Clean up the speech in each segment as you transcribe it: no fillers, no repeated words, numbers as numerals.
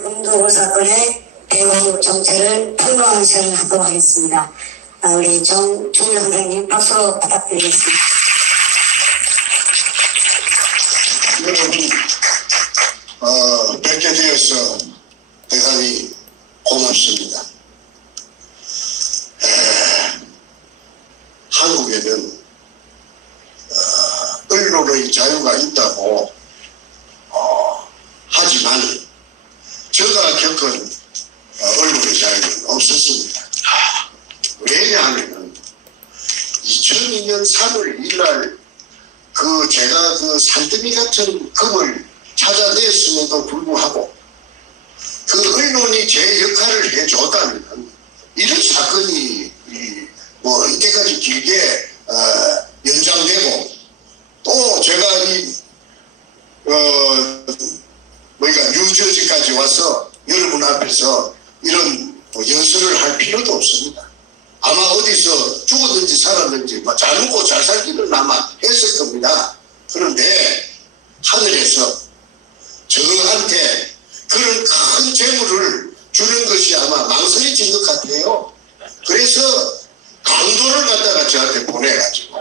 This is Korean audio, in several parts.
운동호 사건의 배후 정체를 평론하는 시간을 갖도록 하겠습니다. 우리 정준일 선생님 박수로 부탁드리겠습니다. 여러분, 뵙게 되어서 대단히 고맙습니다. 한국에는 언론의 자유가 있다고 하지만 제가 겪은 언론의 자유는 없었습니다. 왜냐하면 2002년 3월 1일 제가 산더미 같은 금을 찾아냈음에도 불구하고 언론이 제 역할을 해줬다면 이런 사건이 이때까지 길게 연장되고 또 제가 뉴저지까지 와서 여러분 앞에서 이런 연설을 할 필요도 없습니다. 아마 어디서 죽었는지 살았는지 잘 먹고 잘 살기는 아마 했을 겁니다. 그런데 하늘에서 저한테 그런 큰 재물을 주는 것이 아마 망설여진 것 같아요. 그래서 강도를 갖다가 저한테 보내가지고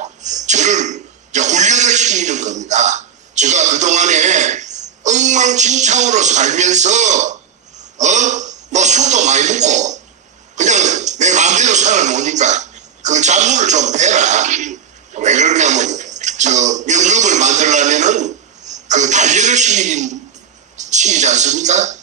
저를 훈련을 시키는 겁니다. 제가 그동안에 엉망진창으로 살면서 술도 많이 먹고 그냥 내 마음대로 살아놓으니까 그 잔물을 좀 빼라. 왜 그러냐면 명금을 만들려면은 단련을 시키지 않습니까?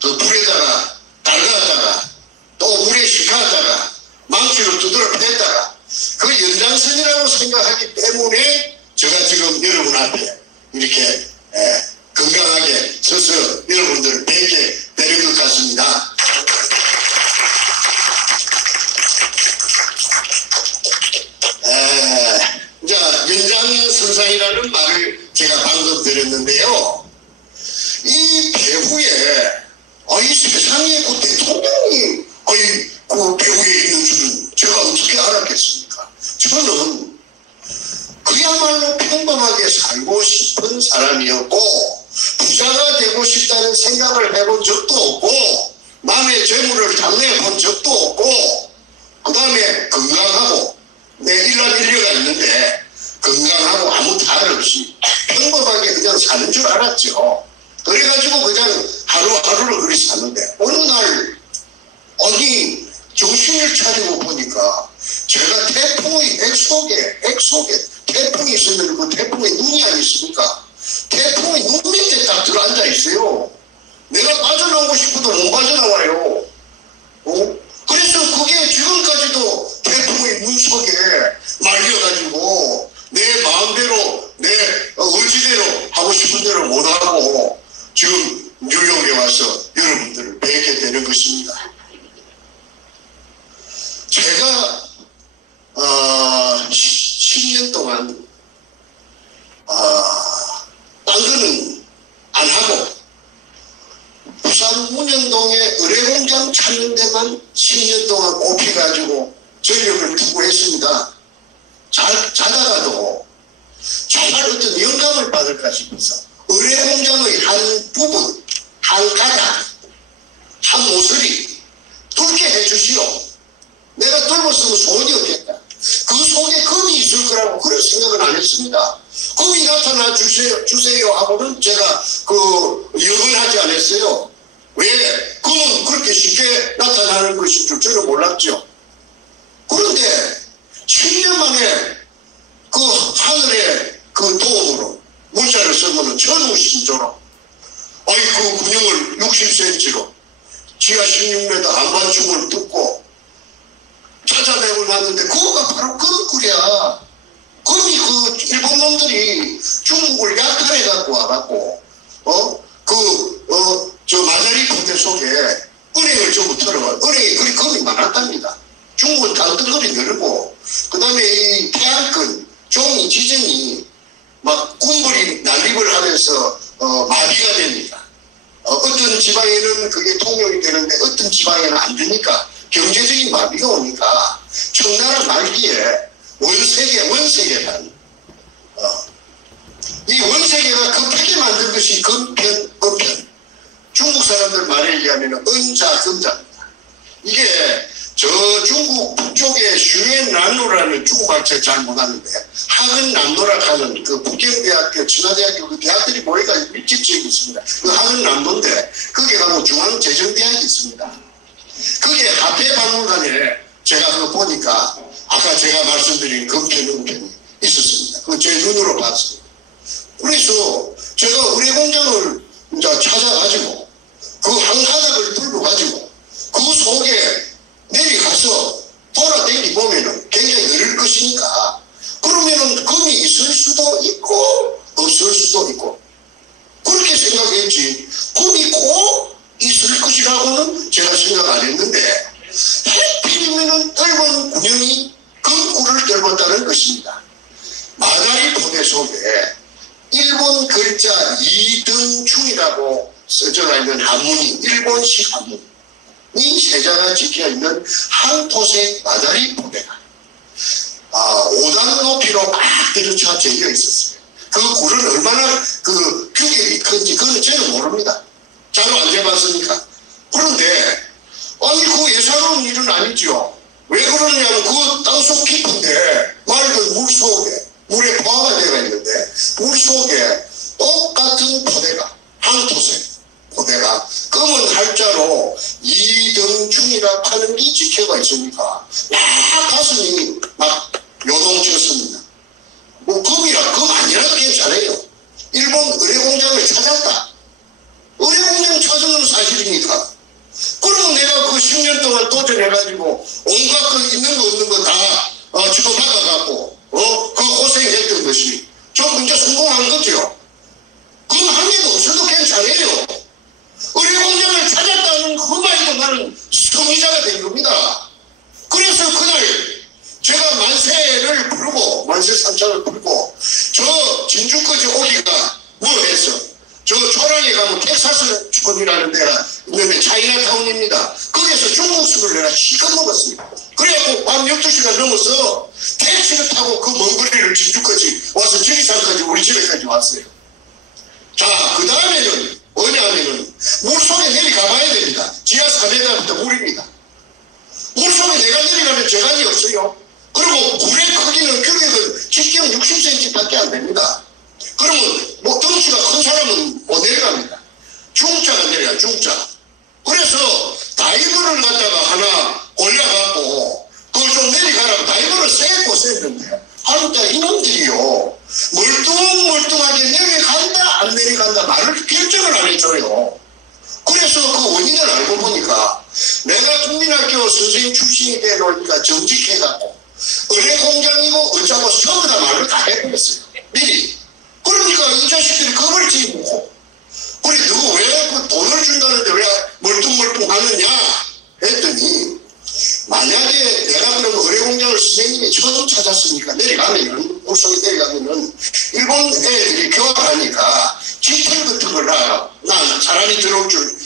불에다가 달가다가 또 물에 식혀다가 망치로 두드려 팼다가 그 연장선이라고 생각하기 때문에 제가 지금 여러분 앞에 이렇게 건강하게 서서 여러분들을 뵙게 되는 것 같습니다. 연장선상이라는 말을 제가 방금 드렸는데요. 이 배후에 이 세상에 그 대통령이 그 배후에 있는 줄은 제가 어떻게 알았겠습니까? 저는 그야말로 평범하게 살고 싶은 사람이었고 부자가 되고 싶다는 생각을 해본 적도 없고 남의 재물을 장려해 본 적도 없고 그 다음에 건강하고 내 일남일녀가 있는데 건강하고 아무 탈 없이 평범하게 그냥 사는 줄 알았죠. 그래가지고 그냥 하루하루를 그리 사는데 어느 날 정신을 차리고 보니까 제가 태풍의 액속에 태풍이 있으면 그 태풍의 눈이 아니십니까? 태풍의 눈 밑에 딱 들어앉아 있어요. 내가 빠져나오고 싶어도 못 빠져나와요. 그래서 그게 지금까지도 태풍의 눈 속에 말려가지고 내 마음대로 내 의지대로 하고 싶은 대로 못하고 지금 뉴욕에 와서 여러분들을 뵙게 되는 것입니다. 제가 10년 동안 딴 거는 안 하고 부산 문영동에 의뢰공장 찾는 데만 10년 동안 꼽혀가지고 전력을 투구했습니다. 자다가도 정말 어떤 영감을 받을까 싶어서 의뢰공장의 한 부분, 한 가닥, 한 모서리 뚫게 해주시오. 내가 뚫었으면 소원이 없겠다. 그 속에 금이 있을 거라고 그런 생각은 안 했습니다. 금이 나타나 주세요 하고는 제가 역을 하지 않았어요. 왜? 금은 그렇게 쉽게 나타나는 것인 줄 저는 몰랐죠. 그런데 10년 만에 하늘의 도움으로 문자를 쓰고는 천우신조로 그 군형을 60cm로 지하 16m 안반충을 뜯고 찾아내고 났는데 그거가 바로 꿀이야. 금이 일본 놈들이 중국을 약탈해 갖고 와갖고 마자리 포대 속에 은행을 전부 털어와. 은행에 그리 금이 많았답니다. 중국은 땅덩어리 열고 그 다음에 이 태양권 종이 지정이 막 군불이 난립을 하면서 마비가 됩니다. 어떤 지방에는 그게 통용이 되는데 어떤 지방에는 안 되니까 경제적인 마비가 오니까 청나라 말기에 원세계란 이 원세계가 급하게 만든 것이 금편, 은편. 중국 사람들 말에 의하면 은자금자입니다. 이게 저 중국 북쪽에 슈엔난로라는 중국말 제가 잘 못하는데 하근난로라 하는 그 북경대학교, 친화대학교 그 대학들이 모여가 밀집지역이 있습니다. 그 하근난로인데 거기에 가면 중앙재정대학이 있습니다. 거기에 화폐박물관에 제가 그거 보니까 아까 제가 말씀드린 금편은편이 있었습니다. 그거 제 눈으로 봤습니다. 그래서 제가 의뢰공장을 이제 찾아가지고 그 한가닥을 들고 가지고 그 속에 내려가서 돌아다니 보면은 굉장히 어릴 것이니까 그러면은 금이 있을 수도 있고 없을 수도 있고 그렇게 생각했지 금이 꼭 있을 것이라고는 제가 생각 안 했는데 해필이면은 떫은 군형이 금꿀을 떫었다는 것입니다. 마다리 포대 속에 일본 글자 이등충이라고 써져 있는 한문이 일본식 한문 이 세자가 지켜있는 한토색 마다리 포대가 5단 높이로 막 들여차 재겨 있었어요. 그 굴은 얼마나 그 규격이 큰지 그건 저는 모릅니다. 잘 안 재봤으니까. 그런데 아니 그 예사로운 일은 아니죠. 왜 그러냐면 그 땅속 깊은데 맑은 물속에 물에 포화가 되어 있는데 물속에 똑같은 포대가 한토색 포대가 검은 할자로 이등충이라고 하는 게 지켜가 있으니까 막 가슴이 막 요동쳤습니다. 뭐 금이라 금 아니라도 괜찮아요. 일본 의뢰공장을 찾았다. 의뢰공장 찾은 건 사실이니까. 그러면 내가 그 10년 동안 도전해가지고 온갖 그 있는 거 없는 거 다 쳐박아갖고 그 고생했던 것이 저 이제 성공한 거죠. 금 한 개도 없어도 괜찮아요. 의뢰공장을 찾았다는 그 말도 나는 성의자가 된 겁니다. 그래서 그날 제가 만세를 부르고 만세삼창을 부르고 저 진주까지 오기가 뭐해서 저 초랑에 가면 텍사스 촌이라는 데가 있는데 차이나타운입니다. 거기서 중국술을 내가 실컷 먹었습니다. 그래갖고 밤 12시가 넘어서 택시를 타고 그 먼 거리를 진주까지 와서 지리산까지 우리 집에까지 왔어요. 자, 그 다음에는 뭐냐면은 물속에 내려가봐야 됩니다. 지하 4m부터 물입니다. 물속에 내가 내려가면 재간이 없어요. 그리고 물의 크기는 규격은 직경 60cm 밖에 안 됩니다. 그러면 뭐 덩치가 큰 사람은 못 내려갑니다. 중자가 내려가 중자. 그래서 다이버를 갖다가 하나 올려갖고 그걸 좀 내려가라고 다이버를 쎄고 쎄는데 하루다 이놈들이요 멀뚱멀뚱하게 내려간다 안 내려간다 말을 결정을 안 해줘요. 그래서 그 원인을 알고 보니까 내가 국민학교 선생님 출신이 되놓으니까 정직해갖고 의뢰공장이고 어쩌고 전부 다 말을 다 해버렸어요. 미리. 그러니까 이 자식들이 겁을 지고 그래 너가 왜 그 돈을 준다는데 왜 멀뚱멀뚱하느냐 했더니 만약에 내가 그러면 의뢰공장을 선생님이 처음 찾았으니까 내려가면은 물속에 내려가면은 일본 애들이 교환하니까 깃털 같은 걸 난 사람이 들어올 줄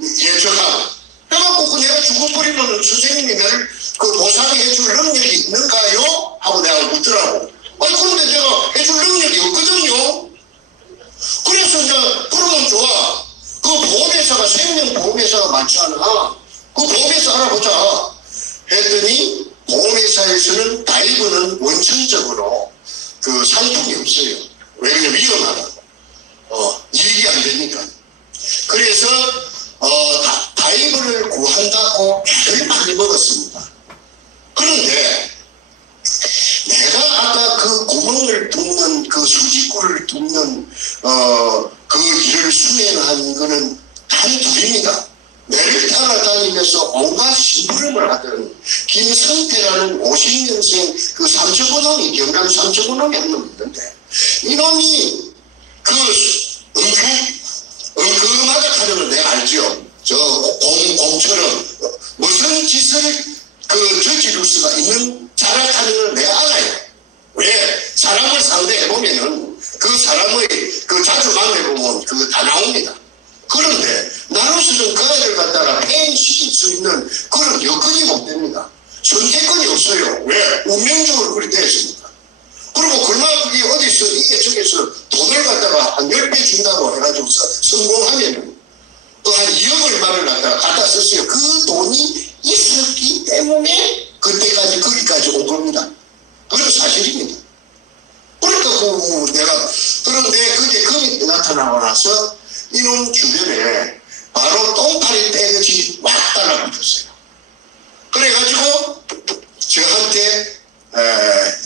예측하고 해갖고 내가 죽어버리면 선생님이 나를 그 보상해 줄 능력이 있는가요? 하고 내가 묻더라고. 아니 그런데 내가 해줄 능력이 없거든요. 그래서 이제 그러면 좋아. 그 보험회사가 생명보험회사가 많지 않아. 그 보험회사 알아보자 했더니 보험회사에서는 다이버는 원천적으로 그 상품이 없어요. 왜냐면 위험하다고. 이익이 안 되니까. 그래서 다이버를 구한다고 애를 많이 먹었습니다. 그런데 내가 아까 그 구멍을 뚫는 그 수직구를 뚫는 그 일을 수행한 거는 단 둘입니다. 매를 따라다니면서 온갖 심부름을 하던 김성태라는 50년생 그 삼척고놈이 경남 삼척고놈이 한 놈이 있는데 이놈이 그 엉큼하다 하는 걸 내가 알죠. 저 공처럼 무슨 짓을 그 저지를 수가 있는 자락하는 걸 내가 알아요. 왜? 사람을 상대해보면은 그 사람의 그 자주 만나보면 그거 다 나옵니다. 그런데 나로서는 그 아이를 갖다가 폐인시킬 수 있는 그런 여건이 못 됩니다. 선택권이 없어요. 왜? 운명적으로 그리 되었으니까. 그리고 그러나 그게 어디서 이게 저기서 돈을 갖다가 한 10배 준다고 해가지고 성공하면은 갖다 썼어요. 그 돈이 있었기 때문에 그때까지 거기까지 온 겁니다. 그건 사실입니다. 그러니까 그런데 그게 거기 나타나고 나서 이놈 주변에 바로 똥파리 떼듯이 막 달라붙었어요. 그래가지고 저한테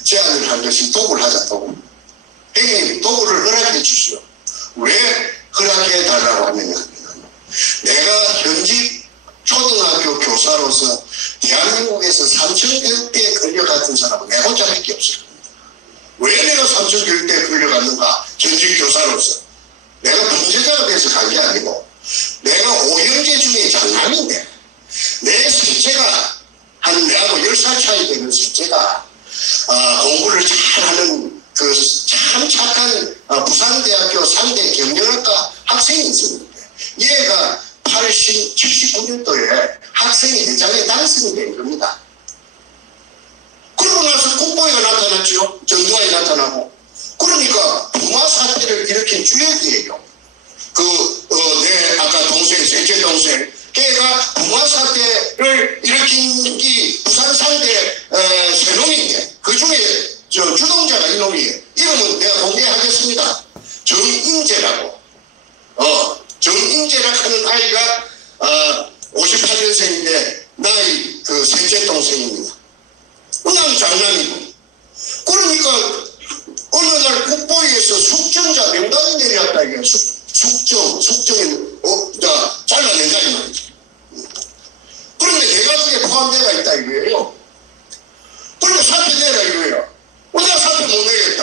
제안을 한 것이 독을 하자, 독을. 형님, 독을 허락해 주시오. 왜 허락해 달라고 하느냐. 내가 현직 초등학교 교사로서 대한민국에서 삼천교육대에 끌려갔던 사람은 내 혼자밖에 없어요. 왜 내가 삼천교육대에 끌려갔는가? 현직 교사로서. 내가 범죄자가 돼서 간 게 아니고 내가 5형제 중에 장남인데 내 셋째가 내하고 10살 차이 되는 셋째가 공부를 잘하는 그 참 착한 부산대학교 상대 경영학과 학생이 있었는데 얘가 79년도에 학생회 대장에 당선이 된 겁니다. 그러고 나서 국보회가 나타났죠. 전두환이 나타나고. 그러니까 부마 사태를 일으킨 주역이에요. 내 아까 동생, 셋째 동생, 걔가 부마 사태를 일으킨 게 부산 상대 세 놈인데 그 중에 주동자가 이놈이에요. 이름은 내가 공개하겠습니다. 정인재라고. 정인재라고 하는 아이가 58년생인데 나이 그 셋째 동생입니다. 난 장남이고. 그러니까 어느 날 국보위에서 숙정자 명단이 내려왔다 이게 숙정에 잘라낸다 이 말이지. 그런데 내가 그게 포함되어 있다 이거예요. 그러니까 사표 내라 이거예요. 내가 사표 못 내겠다.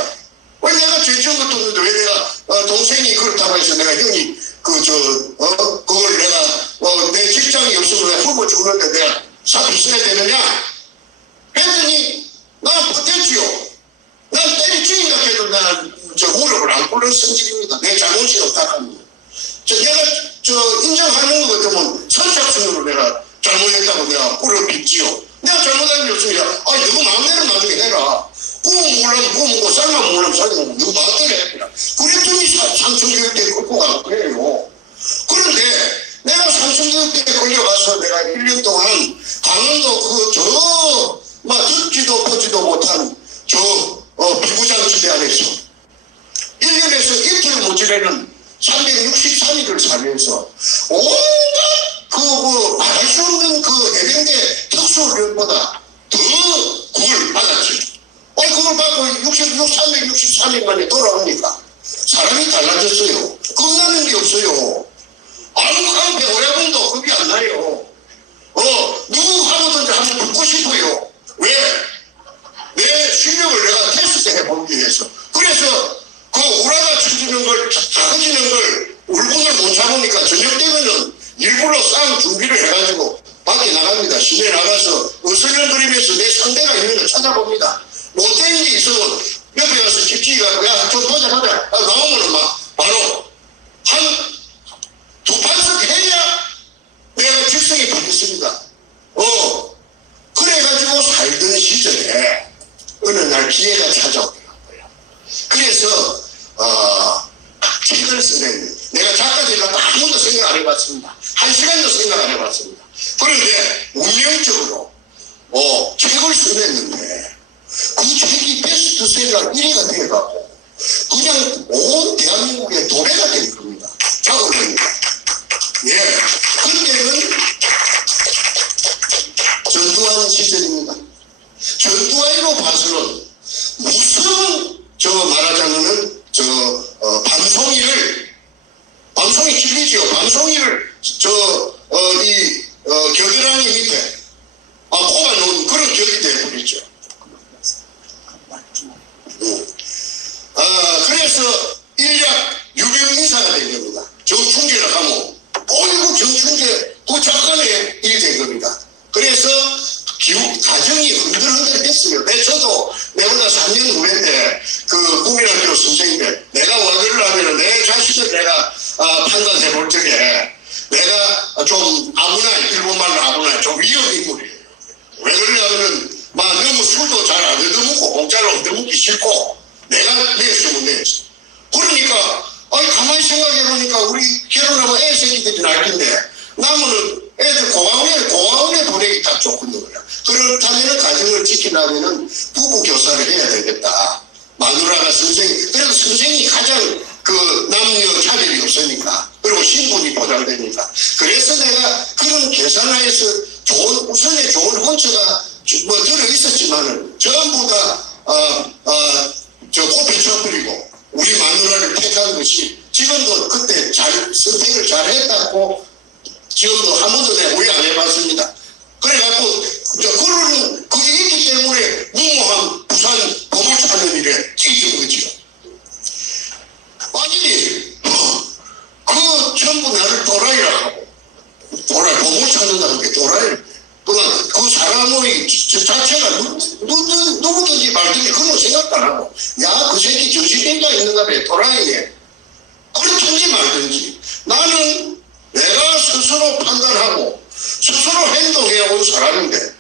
왜 내가 죄지은 것도 없는데 왜 내가 동생이 그렇다고 해서 내가 형이 그걸 내가 내 직장이 없어서 내가 굶어 죽는데 내가 사표 써야 되느냐 했더니 나는 버텼지요. 난 때리 죽인다 해도 나는 무릎을 안 꿇는 성질입니다. 내 잘못이 없다 합니다. 내가 인정하는 것 같으면 선착순으로 내가 잘못했다고 내가 꿇어 빚지요. 내가 잘못한 게 없으니까 누구 마음대로 나중에 해라. 구우면 몰라면 구우고 삶으면 몰라면 삶으면 누구 마음대로 해라. 그랬더니 삼천교육대에 끌고 가고 그래요. 그런데 내가 삼천교육대에 끌려가서 내가 1년 동안 강원도 듣지도 보지도 못한 비구장지대 안에서 1년에서 이틀을 못 지내는 363일을 살면서 온갖 말할 수 없는 해병대 특수훈련보다 더 구을 받았지. 그걸 받고 363일 만에 돌아오니까 사람이 달라졌어요. 겁나는 게 없어요. 아무 배우야분도 겁이 안 나요. 누구 하고든지 한번 붙고 싶어요. 왜? 내 실력을 내가 테스트 해보기 위해서. 그래서 우라가 쳐지는 걸, 작아지는 걸 울분을 못 참으니까 저녁 되면은 일부러 싸움 준비를 해가지고 밖에 나갑니다. 시내에 나가서 어슬렁거리면서 내 상대가 있는 걸 찾아봅니다. 못된 게 있으면 옆에 가서 집지가 좀 보자. 나오면은 바로 두 판석 해야 내가 질성이 바뀌었습니다. 그래가지고 살던 시절에 어느 날 기회가 찾아오더라고요. 그래서 책을 쓰는 내가 작가 되려고 아무도 생각 안 해봤습니다. 1시간도 생각 안 해봤습니다. 그런데 운명적으로 책을 써냈는데 그 책이 베스트셀러 1위가 돼가고 그냥 온 대한민국의 도래가 된 겁니다. 작업입니다. 예, 그때는 전두환 시절입니다. 전두환으로 봐서는 무슨 말하자면은 방송이 길리죠. 방송이를 겨드랑이 밑에 꼽아놓은 그런 격이 되어버렸죠. 그래서 일약 유병인사가 된 겁니다. 정춘재를 가면 정춘재 그 작가의 일이 된 겁니다. 그래서 가정이 흔들흔들했어요. 저도 내보다 3년 후인데 국민학교 선생님인데 내가 와그를 하면 내 자식을 내가 판단해 볼 적에 내가 좀 일본말로 아무나 좀 위험 인물이에요. 왜 그러냐면은 너무 술도 잘 안 얻어먹고 공짜로 얻어먹기 싫고 내가 냈으면 냈어. 그러니까 가만히 생각해보니까 우리 결혼하면 애 생기들이 날 텐데 나무는 애들 공학원에 보내기 딱 좋거든. 그렇다면 가정을 지키려면은 부부 교사를 해야 되겠다. 마누라가 그래도 선생이 가장 그 남녀 차별이 없으니까. 그리고 신분이 보장되니까. 그래서 내가 그런 계산하에서 우선에 좋은 혼처가 뭐 들어있었지만은 전부 다, 꽃이 쳐버리고 우리 마누라를 택한 것이 지금도 그때 선택을 잘 했다고 지금도 한 번도 내가 후회 안 해봤습니다. 그래갖고, 그게 있기 때문에 무모한 부산 보물 찾는 일에 뛰는 거지요. 아니, 전부 나를 또라이라 하고, 보물 찾는다는 게 또라이. 그냥 그 사람의 자체가 누구든지 말든지 그런 생각도 안 하고, 야, 그 새끼 정신병자 있는가 봐, 또라이네. 그렇든지 말든지. 나는 내가 스스로 판단하고, 스스로 행동해야 온 사람인데,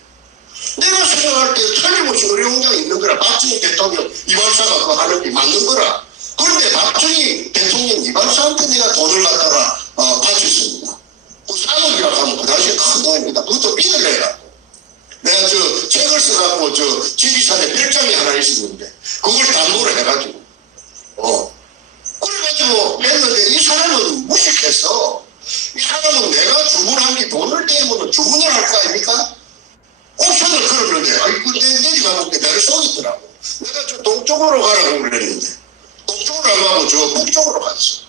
내가 생각할 때 틀림없이 어려운 게 있는 거라. 박정희 대통령 이발사가 그거 하는 게 맞는 거라. 그런데 박정희 대통령 이발사한테 내가 돈을 갖다가 바쳤습니다. 그 산업이라고 하면 그 당시에 큰 돈입니다. 그것도 빚을 내라고. 내가 책을 써갖고 지리산에 별장이 하나 있었는데 그걸 담보를 해가지고 그래가지고 했는데 이 사람은 무식했어. 이 사람은 내가 주문한 게 돈을 떼면 주문을 할 거 아닙니까? 옵션을 걸었는데 아이고 내려가볼게 내가 속였더라고. 내가 저 동쪽으로 가라고 그랬는데 동쪽으로 안 가고 저 북쪽으로 갔어.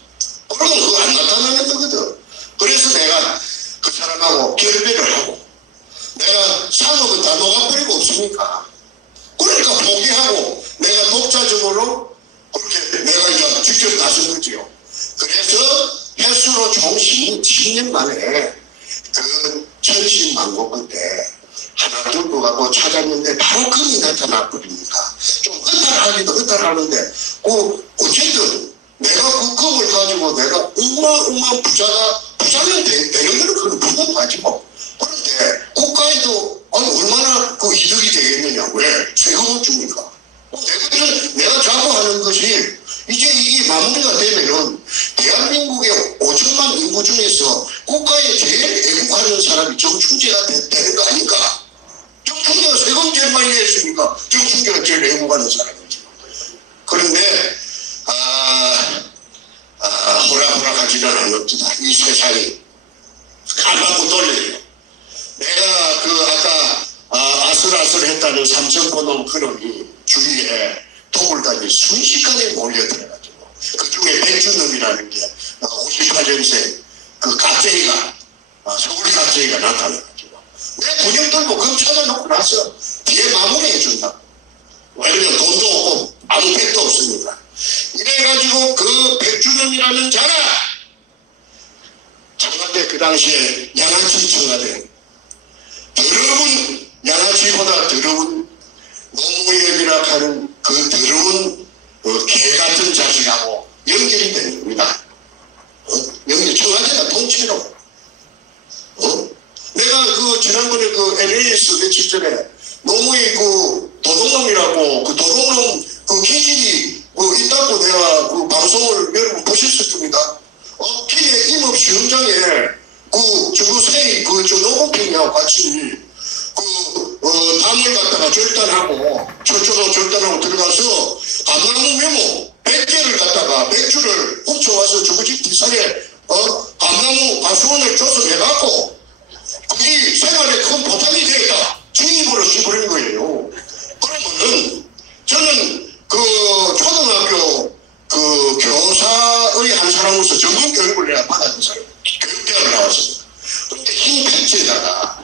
그러면 그거 안 나타나는 거거든. 그래서 내가 그 사람하고 결별을 하고 내가 산업은 다 녹아버리고 없으니까 그러니까 포기하고 내가 독자적으로 그렇게 내가 이제 직접 나선 거지요. 그래서 횟수로 총 10년 만에 그 천신만고 끝에 하나 들고 가고 찾았는데 바로 금이 나타나 버리니까 좀 허탈하기도 허탈하는데 어쨌든 내가 그 금을 가지고 내가 어마어마한 부자는 되는 거는 그건 부분 가지고 그런데 국가에도 얼마나 그 이득이 되겠느냐. 왜? 세금을 주니까. 내가 자부하는 것이 이제 이게 마무리가 되면은 대한민국의 5천만 인구 중에서 국가에 제일 애국하는 사람이 정충재가 되는 거 아닌가? 정충재가 세금 제일 많이 냈으니까 정충재가 제일 애국하는 사람이지. 그런데 호락호락하지는 않았다. 이 세상이 안 받고 돌려요. 내가 아까 아슬아슬했다는 삼천포놈 그놈이 주위에 독을단이 순식간에 몰려들어가지고 그 중에 백준놈이라는 게 58년생 그 갑자기가 서울 갑자기가 나타나가지고 내 군용 들고 금 찾아놓고 나서 뒤에 마무리해준다. 왜냐면 돈도 없고 아무 백도 없으니까. 이래가지고 그 백준놈이라는 자가 청와대 그 당시에 양아치 청와대 더러운 양아치보다 더러운 노무현이라 하는 그 더러운 개 같은 자식하고 연결이 되는 겁니다. 청와대가 통째로. 내가 지난번에 LA에서 며칠 전에 노무현 도둑놈이라고 도둑놈 기질이 있다고 내가 방송을 여러분 보셨을 겁니다. 길에 임업시험장에 저거세이 노공평이하고 같이 담을 갖다가 절단하고 철조로 절단하고 들어가서 감나무 메모 100개를 갖다가 맥주를 훔쳐와서 저거 집 뒷산에 감나무 가수원을 조성해갖고 그게 생활에 큰 보탬이 되겠다. 주입으로 씹어버린 거예요. 그러면은 저는 초등학교 교사의 한 사람으로서 전문 교육을 내가 받았던 사람, 교육대학을 나왔습니다. 그런데 흰 백지에다가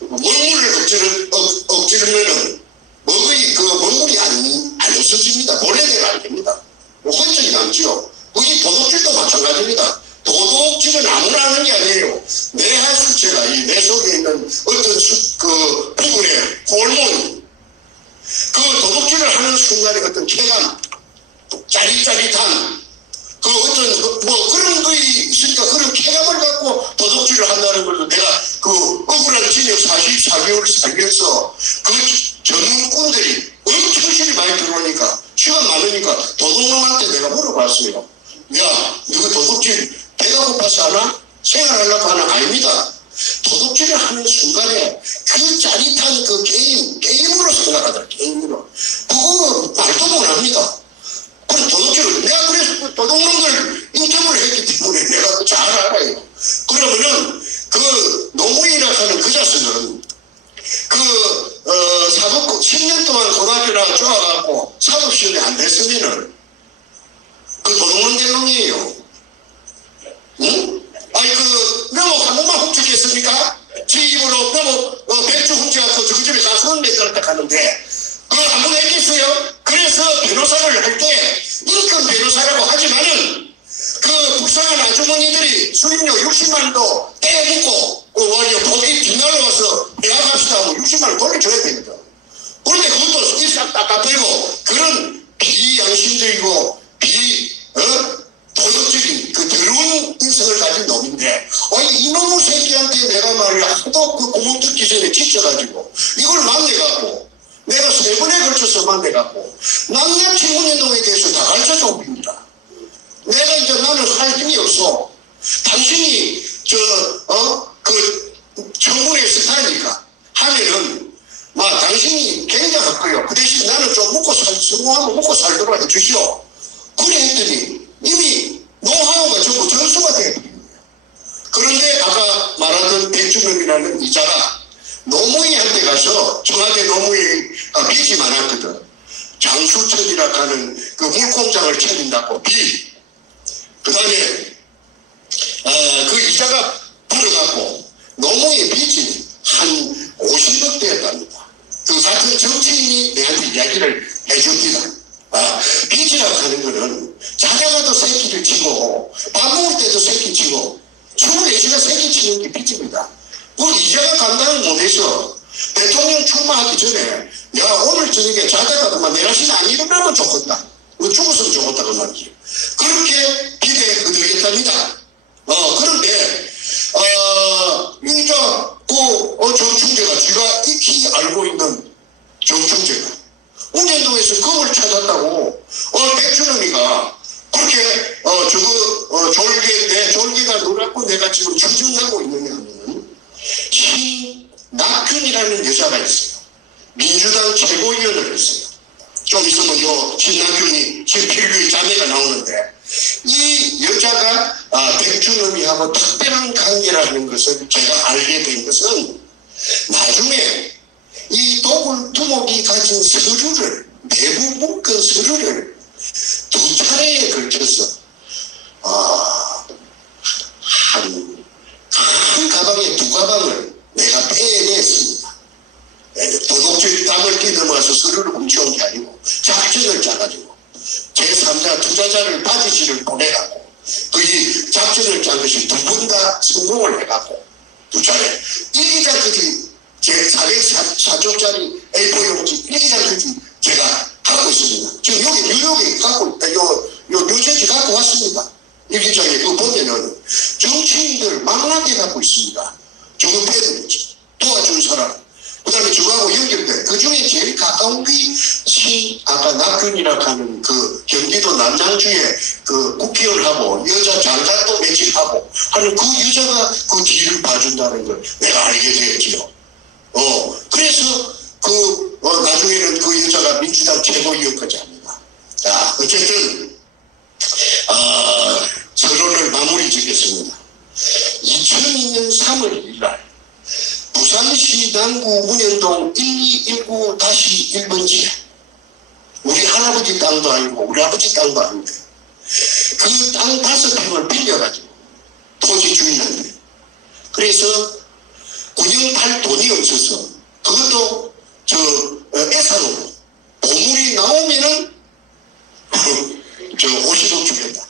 먹물을 엎지르면은 먹물이 안 없어집니다. 모래내가 안 됩니다. 혼적이 남지요. 거기 도둑질도 마찬가지입니다. 도둑질은 아무나 하는 게 아니에요. 내 하수체가 내 속에 있는 어떤 부분에 호르몬이 도둑질을 하는 순간에 어떤 쾌감, 짜릿짜릿한 그런 거에 있으니까 그런 쾌감을 갖고 도둑질을 한다는 것도 내가 억울한 징역 44개월을 살면서 전문꾼들이 엄청 실이 많이 들어오니까 시간 많으니까 도둑놈한테 내가 물어봤어요. 야, 이거 도둑질 배가 사나? 생활하려고 하나? 아닙니다. 도둑질을 하는 순간에 그 짜릿한 그 게임으로 생각하더라. 게임으로. 그거 말도 못합니다. 그래 도둑질을 내가 그래서 도둑놈들 인터뷰를 했기 때문에 내가 잘 알아요. 그러면은 그 노무현이라고 하는 그 자식은 사법고 10년 동안 고등학교 나와 좋아갖고 사법시험이 안 됐으면은 그 도둑놈 될 놈이에요. 응? 아니 너무 한 번만 훔쳤겠습니까? 지 입으로 너무 배추 훔쳐갖고 저 집에 가서 냈다 가는데 그거 한 번 했겠어요? 그래서 변호사를 할 때 인권 변호사라고 하지만은 그 불쌍한 아주머니들이 수임료 60만원도 떼어먹고 거기 뒷날로 와서 대학합시다 하고 60만원 돌려줘야 됩니다. 그런데 그것도 일싹 닦아버리고 그런 비양심적이고 도덕적인 그 더러운 인성을 가진 놈인데 이놈의 새끼한테 내가 말이야 하도 그 고문 듣기 전에 지쳐가지고 이걸 만나갖고 내가 3번에 걸쳐서 만나갖고 남녀친문운동에 대해서 다 가르쳐줘 봅니다. 내가 이제 나는 할 힘이 없어. 당신이 청문회 스타일이니까 하면은 당신이 굉장할 거예요. 그 대신 나는 좀 성공하면 먹고 살도록 해주시오. 그래 했더니 이미 노하우가 전부 전수가 되거든요. 그런데 아까 말하던 백준범이라는 이자가 노무현한테 가서 청와대 노무현이 빚이 많았거든. 장수천이라고 하는 그 물공장을 차린다고 빚. 그 다음에 그 이자가 불어갖고 노무현 빚이 한 50억 대였답니다. 그 같은 정치인이 내한테 이야기를 해줍니다. 빚이라고 하는 거는 자다가도 새끼를 치고 밥 먹을 때도 새끼 치고 24시간 새끼 치는 게 빚입니다. 그 이자가 감당을 못해서 대통령 출마하기 전에 야 오늘 저녁에 자다가도 내라신 안 일어나면 좋겠다. 죽었으면 좋겠다 그 말이지. 그렇게 기대에 거들겠답니다. 그런데 이제 정충재가 지가 익히 알고 있는 정충재가 운전동에서 그걸 찾았다고 백준범이가 그렇게 내 졸개가 놀았고 내가 지금 추정하고 있느냐면 신낙균이라는 여자가 있어요. 민주당 최고위원을 했어요. 좀 있으면 신낙균이 신필규의 자매가 나오는데 이 여자가 백준범이하고 특별한 관계라는 것을 제가 알게 된 것은 나중에 이 두목이 가진 서류를 내부 묶은 서류를 2차례에 걸쳐서 한 가방에 2가방을 내가 빼냈습니다. 도덕질 땀을 뛰어넘어서 서류를 훔쳐온 게 아니고 작전을 짜가지고 제3자 투자자를 바지실을 보내갖고 그 작전을 짠 것이 2번 다 성공을 해갖고 2차례 1기장까지 제 404쪽짜리 A4 용지 1기장까지 제가 갖고 있습니다. 지금 여기 뉴욕에 갖고 있다. 요 뉴저지 갖고 왔습니다. 1기장에 그거 보면은 정치인들 망나게 갖고 있습니다. 저거 도와준 사람. 그 다음에 저거하고 연결돼. 그 중에 제일 가까운 게 아까 낙균이라고 하는 그 경기도 남양주에 그 국회의원하고 여자 장관도 매칭하고 하는 그 여자가 그 뒤를 봐준다는 걸 내가 알게 되었지요. 그래서 나중에는 그 여자가 민주당 최고위원까지 합니다. 자, 어쨌든, 서론을 마무리 짓겠습니다. 2002년 3월 1일 날, 부산시 남구 문현동 1219-1번지, 우리 할아버지 땅도 아니고, 우리 아버지 땅도 아닌데, 그 땅 5평을 빌려가지고, 토지 주인한테. 그래서, 운영할 돈이 없어서, 그것도, 예산으로, 보물이 나오면은, 50억 주겠다.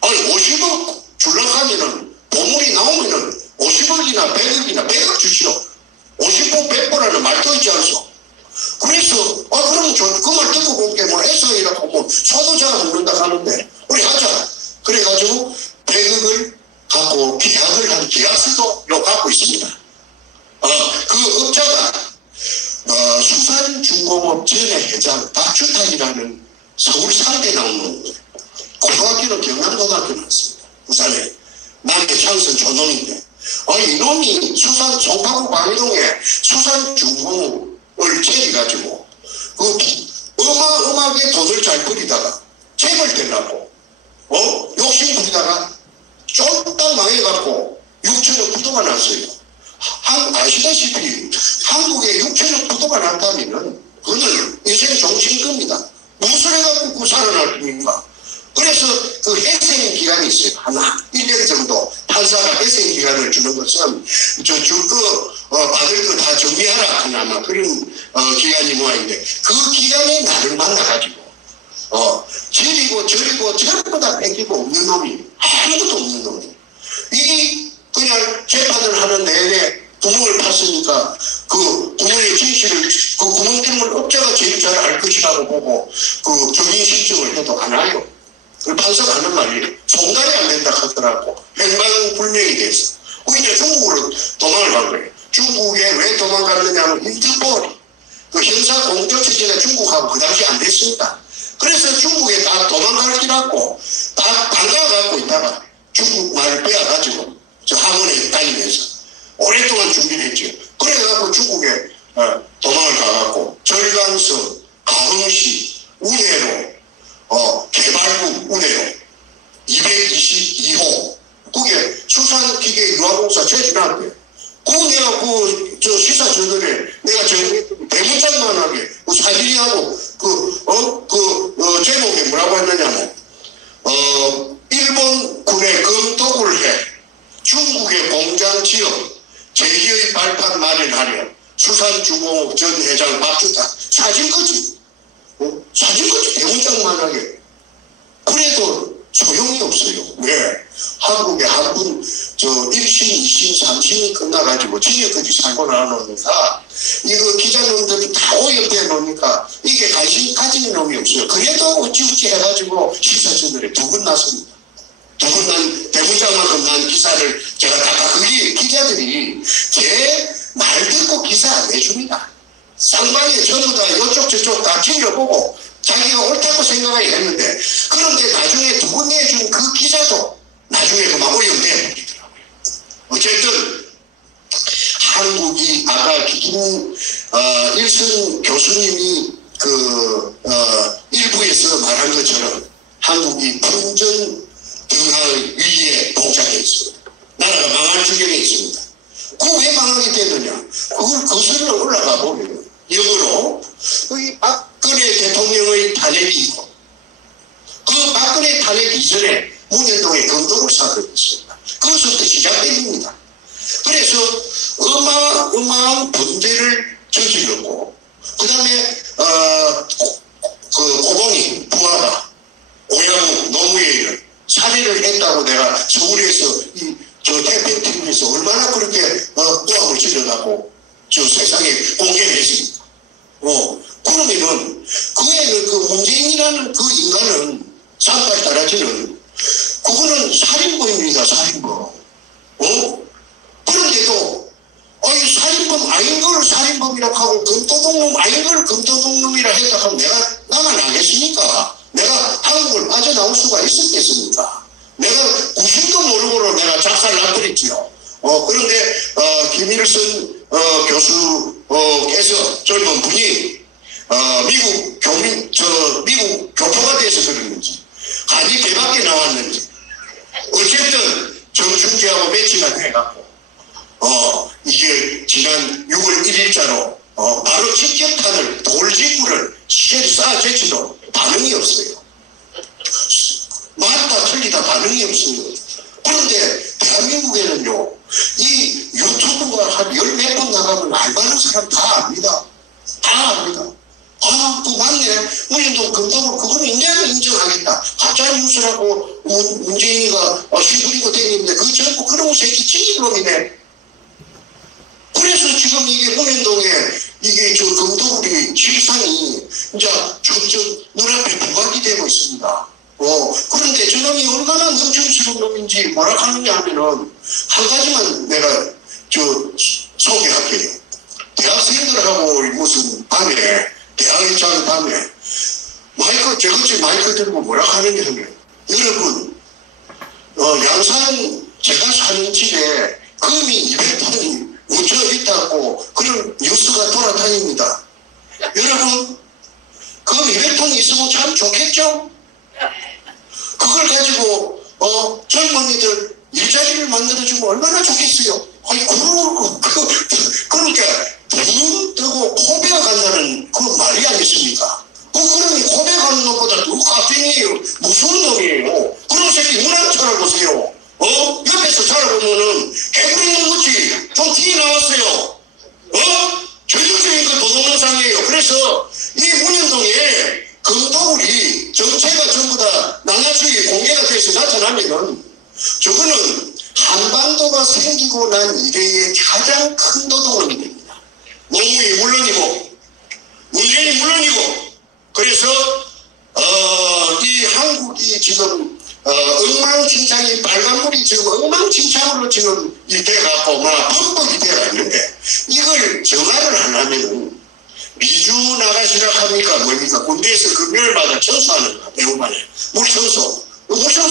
아니, 50억 주려고 하면은, 보물이 나오면은, 50억이나 100억이나 100억 주시오. 50번, 100번하는 말도 있지 않소. 그래서, 그러면 그 말 듣고 볼게, 해서이라고 소도 잘 먹는다 하는데, 우리 하자. 그래가지고, 100억을 갖고 계약을 한 계약서도 갖고 있습니다. 그 업자가, 수산중공업 전의 회장 박주탁이라는 서울 상대 나오는 고등학교는 경남고등학교 나왔습니다. 부산에. 남의 창선 조놈인데. 이놈이 송파구 광동에 수산중공을 차려가지고, 어마어마하게 돈을 잘 벌이다가, 재벌 되려고, 욕심 부리다가, 쫄딱 망해갖고, 6천억 부도가 났어요. 아시다시피, 한국에 6천억 부도가 났다면은, 그거는 인생 종친 겁니다. 무엇을 해갖고 살아날 겁니까? 그래서 그 회생 기간이 있어요. 한 1년 정도 판사가 회생 기간을 주는 것은 줄 거, 받을 거 다 정리하라 하는 아마 그런 기간이 모양인데 그 기간에 나를 만나가지고 저리고 전부 다 뺏기고 없는 놈이 아무것도 없는 놈이 이게 그냥 재판을 하는 내내 구멍을 팠으니까 그 구멍의 진실을 그 구멍 때문에 업자가 제일 잘 알 것이라고 보고 그 정인 신청을 해도 안 와요. 그 판사가 하는 말이 송달이 안 된다 하더라고. 행방불명이 돼서. 이제 중국으로 도망을 간 거예요. 중국에 왜 도망갔느냐면 인터폴이 그 형사 공조 체제가 중국하고 그 당시 안 됐습니다. 그래서 중국에 다 도망갈 길하고 다 반가워갖고 있다가 중국 말을 빼앗가지고 저 학원에 다니면서 오랫동안 준비를 했죠. 그래갖고 중국에 도망을 가갖고 절강성, 가흥시, 운해로 개발국 운해로 222호 그게 수산기계 유아공사 최진한테 그 내가 저 시사 저들에 내가 대문짝만하게 사진하고 제목에 뭐라고 했느냐면 일본군의 검토를 해 중국의 공장 지역 제기의 발판 마련하려 수산중공업 전 회장 박주타 사진거지 대문짝만하게 그래도 소용이 없어요. 왜? 한국에 한 분, 1심, 2심, 3심이 끝나가지고 징역까지 살고 나오니까, 이거 기자놈들이 다 오염돼 놓으니까, 이게 관심 가진 놈이 없어요. 그래도 어찌어찌 해가지고 시사전들에 두 번 났습니다. 두 번 난, 대문짝만큼 난 기사를 제가 다, 그게 기자들이 제 말 듣고 기사 안 내줍니다. 쌍방에 전부 다 이쪽 저쪽 다 찔러보고, 자기가 옳다고 생각하게 했는데 그런데 나중에 두 번 내준 그 기자도 나중에 그만 오염돼 버리더라고요. 어쨌든 한국이 아까 일선 교수님이 일부에서 말한 것처럼 한국이 풍전 등하의 위기에 봉착해 있습니다. 나라가 망할 지경에 있습니다. 그거 왜 망하게 되느냐? 그걸 거슬러 올라가 보면 역으로 이 박근혜 대통령의 탄핵이 있고 그 박근혜 탄핵 이전에 문현동에 건덕을 사건이었습니다. 그것부터 시작됩니다. 그래서 어마어마한 범죄를 저질렀고 그 다음에 고봉이 부하다 오야구 노무현을 살해를 했다고 내가 서울에서 저 대표팀에서 얼마나 그렇게 고함을 질러갖고 저 세상에 공개를 했습니다. 그러면은 그애는 그 문재인이라는 그 인간은 산발 따라지는 그거는 살인범입니다. 살인범. 그런데도 살인범 아닌 걸 살인범이라고 하고 금도둑놈 아닌 걸 금도둑놈이라 했다 하면 나가 나겠습니까? 내가 한국을 빠져나올 수가 있었겠습니까? 내가 구심도 모르고 내가 작사를 놔버렸지요. 그런데 김일성 교수께서 젊은 분이 미국 교포가 돼서 그랬는지 간이 배밖에 나왔는지 어쨌든 정충제하고 매치가 돼갖고 이게 지난 6월 1일자로 바로 직격탄을 돌직구를 시체를 쌓아제치도 반응이 없어요. 맞다 틀리다 반응이 없어요. 그런데 대한민국에는요 이 유튜브가 한 10몇 번 나가면 알바는 사람 다 압니다. 다 압니다. 그거 맞네. 문현동 금동을 그거는 내가 인정하겠다. 가짜 뉴스라고 문재인이가 시부리고 다니는데 그 전부 그런 새끼 찌질놈이네. 그래서 지금 이게 문현동에 이게 저 금동굴이 실상이 이제 점점 눈앞에 부각이 되고 있습니다. 그런데 저놈이 얼마나 능청스러운 놈인지 뭐라 하느냐 하면은 한 가지만 내가 소개할게요. 대학생들하고 무슨 밤에 대학에 자는 밤에 저것이 마이크 들고 뭐라 하느냐 하면 여러분 양산 제가 사는 집에 금이 200톤이 묻혀 있다고 그런 뉴스가 돌아다닙니다. 여러분, 금 200톤이 있으면 참 좋겠죠? 그걸 가지고 젊은이들 일자리를 만들어주면 얼마나 좋겠어요? 아니, 그러니까 돈 뜨고 코베어 간다는 그 말이 아니십니까? 그러니 코베어 가는 놈보다 누구 가땡이에요? 무슨 놈이에요? 그런 새끼 누나를 찾아보세요. 옆에서 자라보면은 해버리는 거지. 좀 티 나왔어요. 전형적인 그 도둑놈상이에요. 그래서 이 문현동에 금도굴이 정체가 전부 다 낱낱이 공개가 돼서 나타나면은 저거는 한반도가 생기고 난 이래의 가장 큰 도둑놈이 됩니다. 노무현이 물론이고 문재인이 물론이고. 그래서 이 한국이 지금 엉망진창이 빨간물이 지금 엉망진창으로 지금 이 돼갖고 막 범벅이 돼가있는데 이걸 정화를 안 하면은 미주 나가시라 합니까 뭡니까? 군대에서 금요일마다 청소하는 거 배우만에 물청소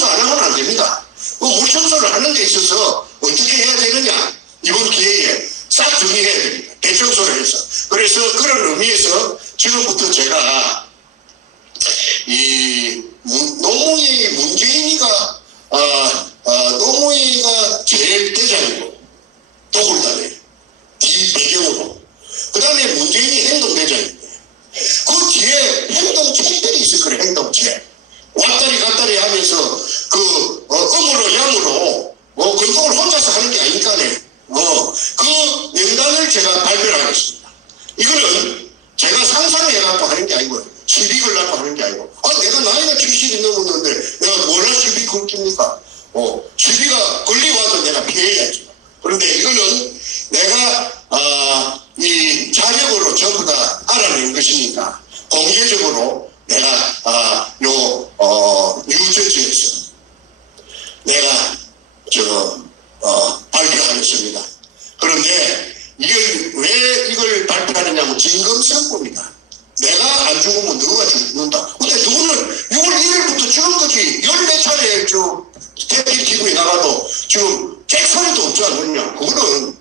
안 하면 안 됩니다. 물청소를 하는 데 있어서 어떻게 해야 되느냐 이번 기회에 싹 정리해야 됩니다. 대청소를 해서. 그래서 그런 의미에서 지금부터 제가 이 노무현이 문재인이가 노무현이가 제일 대장이고 도굴단에 뒤 배경으로 그 다음에 문재인이 행동대장인데 그 뒤에 행동책들이 있을 거예요. 행동책 왔다리 갔다리 하면서 그 음으로 양으로 근동을 혼자서 하는 게 아니까네. 그 명단을 제가 발표를 하겠습니다. 이거는 제가 상상해갖고 하는 게 아니고요. 시비 걸라고 하는 게 아니고 내가 나이가 70이 넘었는데 내가 뭐라 시비 걸깁니까? 시비가 걸려와도 내가 피해야지. 그런데 이거는 내가 이 자력으로 전부 다 알아낸 것이니까 공개적으로 내가 뉴저지에서 내가 발표하겠습니다. 그런데 왜 이걸 발표하느냐면 진검승부입니다. 내가 안 죽으면 누가 죽는다. 근데 누구는 6월 1일부터 죽은 거지. 14차례 대필 TV에 나가도 지금 잭소리도 없지 않느냐. 그거는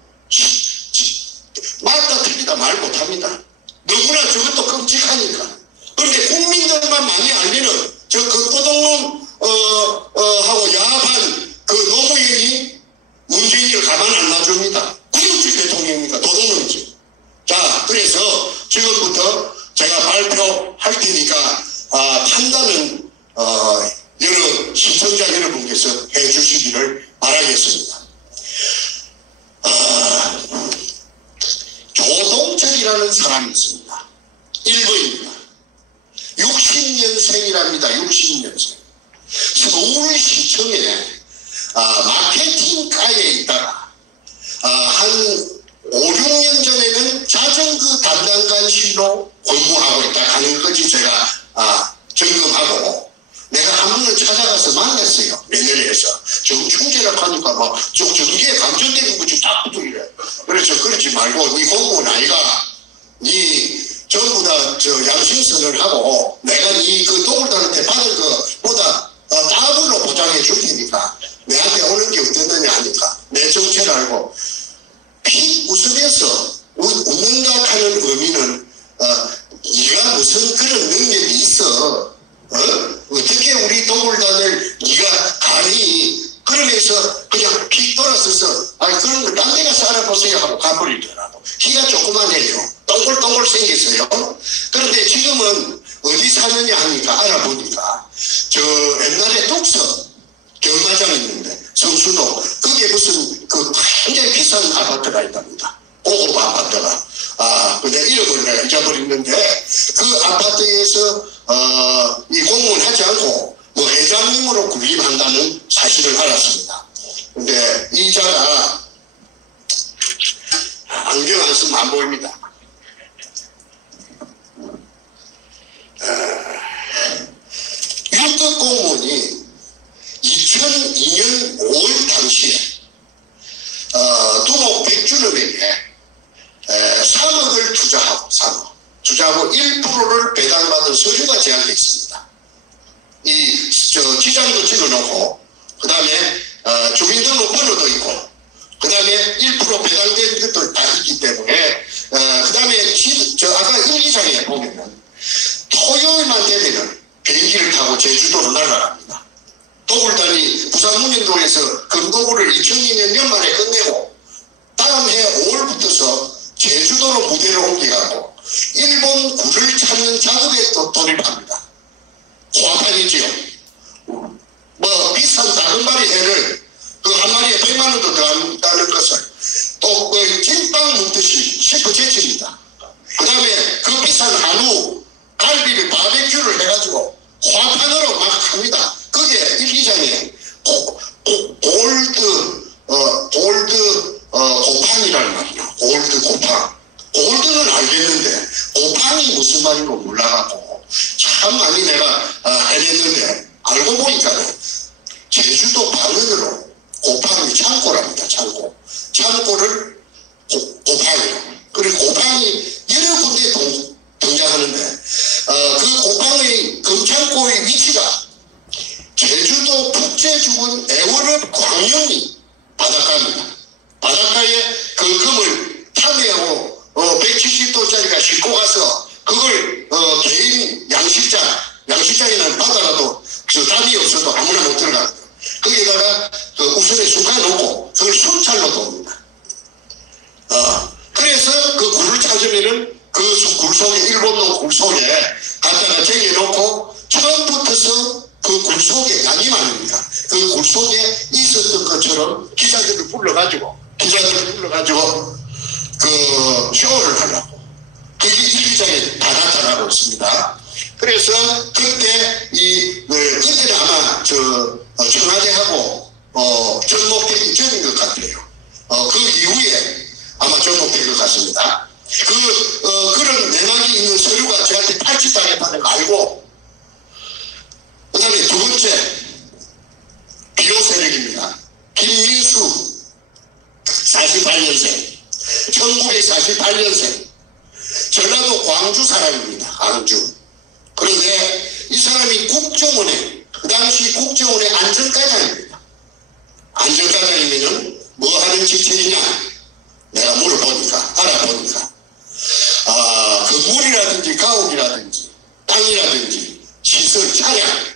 맞다 틀리다 말 못합니다. 너무나 저것도 끔찍하니까. 그런데 국민들만 많이 알리는 저 극도동놈 하고 야합한 그 노무현이 문재인을 가만 안 놔줍니다. 구육주 대통령이니까 도둑놈이지. 자, 그래서 지금부터 제가 발표할 테니까 판단은 여러 시청자 여러분께서 해주시기를 바라겠습니다. 조동철이라는 사람이 있습니다. 1번입니다. 60년생이랍니다. 60년생. 서울시청에 마케팅과에 있다가 한 5, 6년 전에는 자전거 담당관실로 근무하고 있다 하는 거지 제가 점검하고 내가 한 번은 찾아가서 만났어요. 며느리에서 정충제라고 하니까 막 전기에 감전되는 거지 딱 붙으래. 그래서 그러지 말고 니 공무원 아이가 니 전부 다 양심선을 하고 내가 니 그 도굴단한테 받은 거보다 더블로 보장해 줄 테니까 내한테 오는 게 어땠느냐 하니까 내 정체를 알고 피 웃으면서 웃는다 하는 의미는 네가 무슨 그런 능력이 있어 어떻게 우리 도굴단을 네가 감히 그러면서 그냥 픽 돌아서서 그런 걸 딴 데 가서 알아보세요 하고 가버리더라고. 키가 조그만해요. 동글동글 생겼어요. 그런데 지금은 어디 사느냐 하니까 알아보니까 옛날에 독서 경마장 있는데 성수도 거기에 무슨 굉장히 비싼 아파트가 있답니다. 고급 아파트가. 근데 이름을 내가 잊어버렸는데 그 아파트에서 이 공무원 하지 않고 회장님으로 군림한다는 사실을 알았습니다. 근데 이자가 안경 안 쓰면 안 보입니다. 육급 공무원이 2002년 5월 당시에 두목 백준업에게 3억을 투자하고 1%를 배당받은 서류가 제한되어 있습니다. 이 지장도 찍어놓고 그 다음에 주민등록 번호도 있고 보면은 토요일만 되면은 비행기를 타고 제주도로 날아갑니다. 도굴단이 부산 문현동에서 금도굴을 2002년 연말에 끝내고 다음 해 5월부터서 제주도로 무대를 옮겨가고 일본 굴을 찾는 작업에 또 돌입합니다. 호화판이지요. 뭐 비싼 다금바리 회를 그 한 마리에 100만 원도 더 한다는 것을 또 그 찐빵 먹듯이 씹어 제칩니다. 그 다음에 그 비싼 한우 갈비를 바베큐를 해가지고 화판으로 막 합니다. 그게 1, 2장에 골드 고팡이라는 말이야. 골드 고팡. 골드는 알겠는데 고팡이 무슨 말인지 몰라갖고 참 많이 내가 헤맸는데 알고 보니까 제주도 방언으로 고팡이 창고랍니다. 창고를 고팡이라고. 그리고 고팡이 여러 군데 등장하는데 그 고팡의 금창고의 위치가 제주도 북제주군 애월읍 광령리 바닷가입니다. 바닷가에 그 금을 탐해하고 170도짜리가 싣고 가서 그걸 개인 양식장에는 바다라도 저 담이 없어도 아무나 못 들어가거든요. 거기다가 그 우선에 숟가 놓고 그걸 순찰로 돕니다. 그래서 그 굴을 찾으면은 그 굴 속에 일본도 굴 속에 갖다가 쟁여놓고 처음부터서 그 굴 속에 양이만입니다. 그 굴 속에 있었던 것처럼 기자들을 불러가지고 그 쇼를 하려고 그게 일기장에 다 나타나고 있습니다. 그래서 그때 그때는 아마 청와대하고 접목되기 전인 것 같아요. 그 이후에 아마 접목된 것 같습니다. 그런 내막이 있는 서류가 저한테 탈취당했다는 거 알고, 그 다음에 두 번째, 비호 세력입니다. 김민수, 48년생, 1948년생, 전라도 광주 사람입니다. 광주. 그런데 이 사람이 국정원에, 그 당시 국정원의 안전과장입니다. 안전과장이면은 뭐 하는 직책이냐? 내가 알아보니까, 건물이라든지 가옥이라든지 땅이라든지 시설, 차량,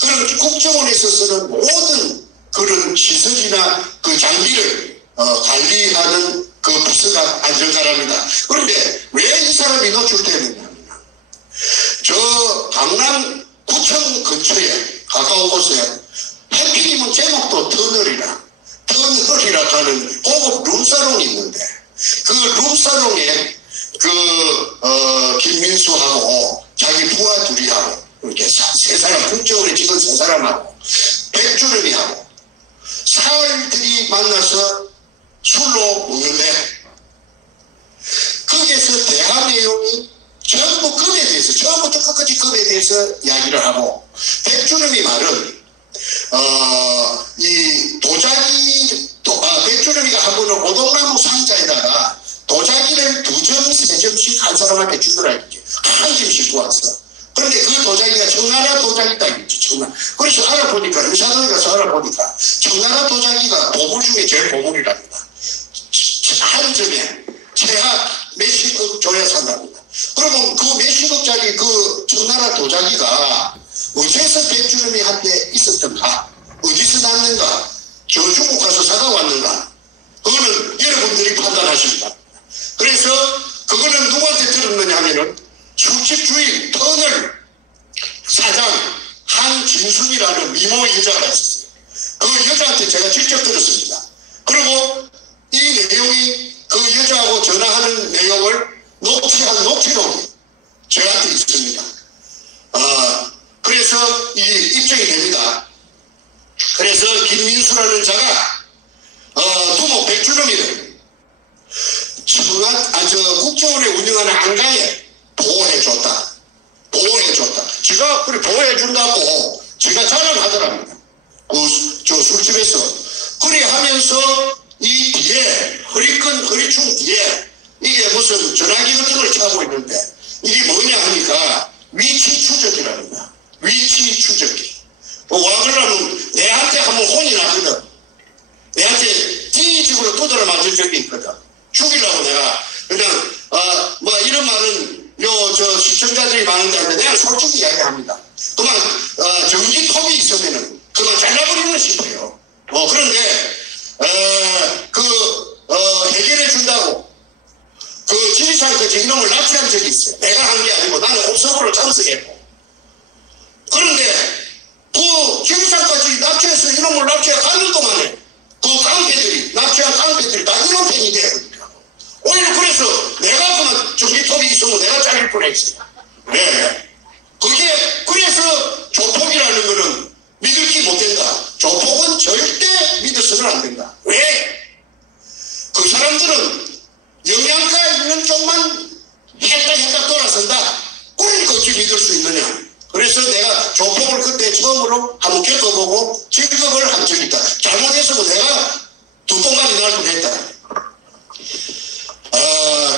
그런 국정원에서 쓰는 모든 그런 시설이나 그 장비를 관리하는 그 부서가 안전과랍니다. 그런데 왜 이 사람이 노출되느냐? 저 강남구청 근처에 가까운 곳에 해필이면 제목도 터널이라 하는 고급 룸사롱이 있는데 그 룸사롱에 김민수하고 자기 부하 둘이하고 이렇게 세 사람, 국정원에 직원 세 사람하고 백주름이하고 사흘들이 만나서 술로 먹는데 거기에서 대화 내용이 전부 금에 대해서 처음부터 끝까지 금에 대해서 이야기를 하고 백주름이 말은 이 백주름이가 한 번은 오동나무 상자에다가 도자기를 2점, 3점씩 한 사람한테 주더라 이렇게 한 점씩 구웠어. 그런데 그 도자기가 청나라 도자기다 이랬지. 청나라. 그래서 알아보니까 의사동에 가서 알아보니까 청나라 도자기가 보물 중에 제일 보물이랍니다. 한 점에 최하 몇십억 줘야 산답니다. 그러면 그 몇십억짜리 그 청나라 도자기가 어디서 백주름이 한테 있었던가, 어디서 났는가, 저 중국 가서 사다 왔는가, 그거는 여러분들이 판단하십니다. 그래서 그거는 누구한테 들었느냐 하면은 술집 주인 터널 사장 한진순이라는 미모 여자가 있었어요. 그 여자한테 제가 직접 들었습니다. 그리고 이 내용이 그 여자하고 전화하는 내용을 녹취한 녹취록이 저한테 있습니다. 그래서 이게 입증이 됩니다. 그래서 김민수라는 자가 두목 백주름이를 국정원에 운영하는 안가에 보호해줬다. 지가 그래 보호해준다고 지가 자랑하더랍니다. 저 술집에서. 그래 하면서 이 뒤에 허리춤 뒤에 이게 무슨 전화기 같은 걸 차고 있는데 이게 뭐냐 하니까 위치 추적기랍니다. 위치 추적기. 와 그러면 내한테 한번 혼이 나거든. 내한테 띠집으로 두드려 맞은 적이 있거든. 죽이려고 내가 그냥 뭐 이런 말은 저 시청자 사람이 많은데 내가 솔직히 이야기합니다. 그만 전기톱이 있으면은 그만 잘라버리는 싶어요. 그런데 해결해 준다고 그 지리산에서 이놈을 납치한 적이 있어요. 내가 한 게 아니고 나는 옵서버로 참석했고. 그런데 그 지리산까지 납치해서 이놈을 납치해 가는 동안에 그 깡패들이 납치한 깡패들이 다 이런 팬이 되거든요. 오히려 그래서 내가 그만 전기톱이 있으면 내가 잘릴 뻔했어요. 네. 그래서 조폭이라는 거는 믿을 게 못 된다. 조폭은 절대 믿어서는 안 된다. 왜? 그 사람들은 영양가 있는 쪽만 했다 돌아선다. 그러니까 어찌 믿을 수 있느냐. 그래서 내가 조폭을 그때 처음으로 한번 겪어보고 직업을 한 적이 있다. 잘못했으면 내가 두 동간이 날 뻔했다.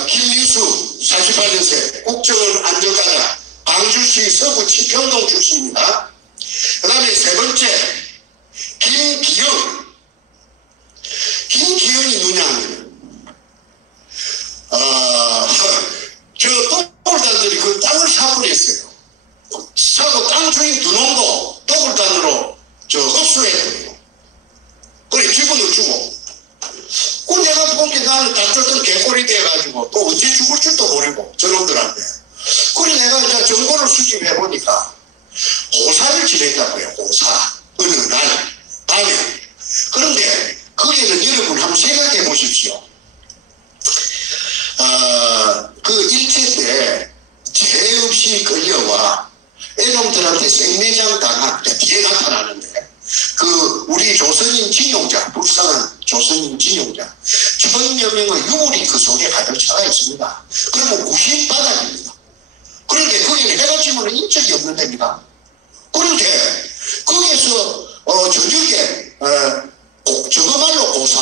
김민수 48년생 국정원 안전과장 광주시 서구 치평동 출신입니다. 그 다음에 세 번째 김기영이 누냐 하면 저 또골단들이 그 땅을 사고 했어요. 사고 땅 주인 두 놈도 더블단으로 흡수했거든요. 그래 기분을 주고. 그 내가 보니까 나는 다쳤던 개꼴이 돼가지고 또 언제 죽을 줄도 모르고 저놈들한테. 그래 내가 이제 정보를 수집해 보니까 고사를 지냈다고요. 고사. 어느 날 밤에. 그런데 거기는 여러분 한번 생각해 보십시오. 그 일제 때 죄 없이 끌려와 애놈들한테 생매장 당한 뒤에 나타나는데 그 우리 조선인 징용자 불쌍한 조선인 징용자 1000여 명의 유물이 그 속에 가득 차가 있습니다. 그러면 구신바닥입니다. 그런데 거기는 해가 지면 인적이 없는 데입니다. 그런데 거기에서 저녁에 저거말로 고사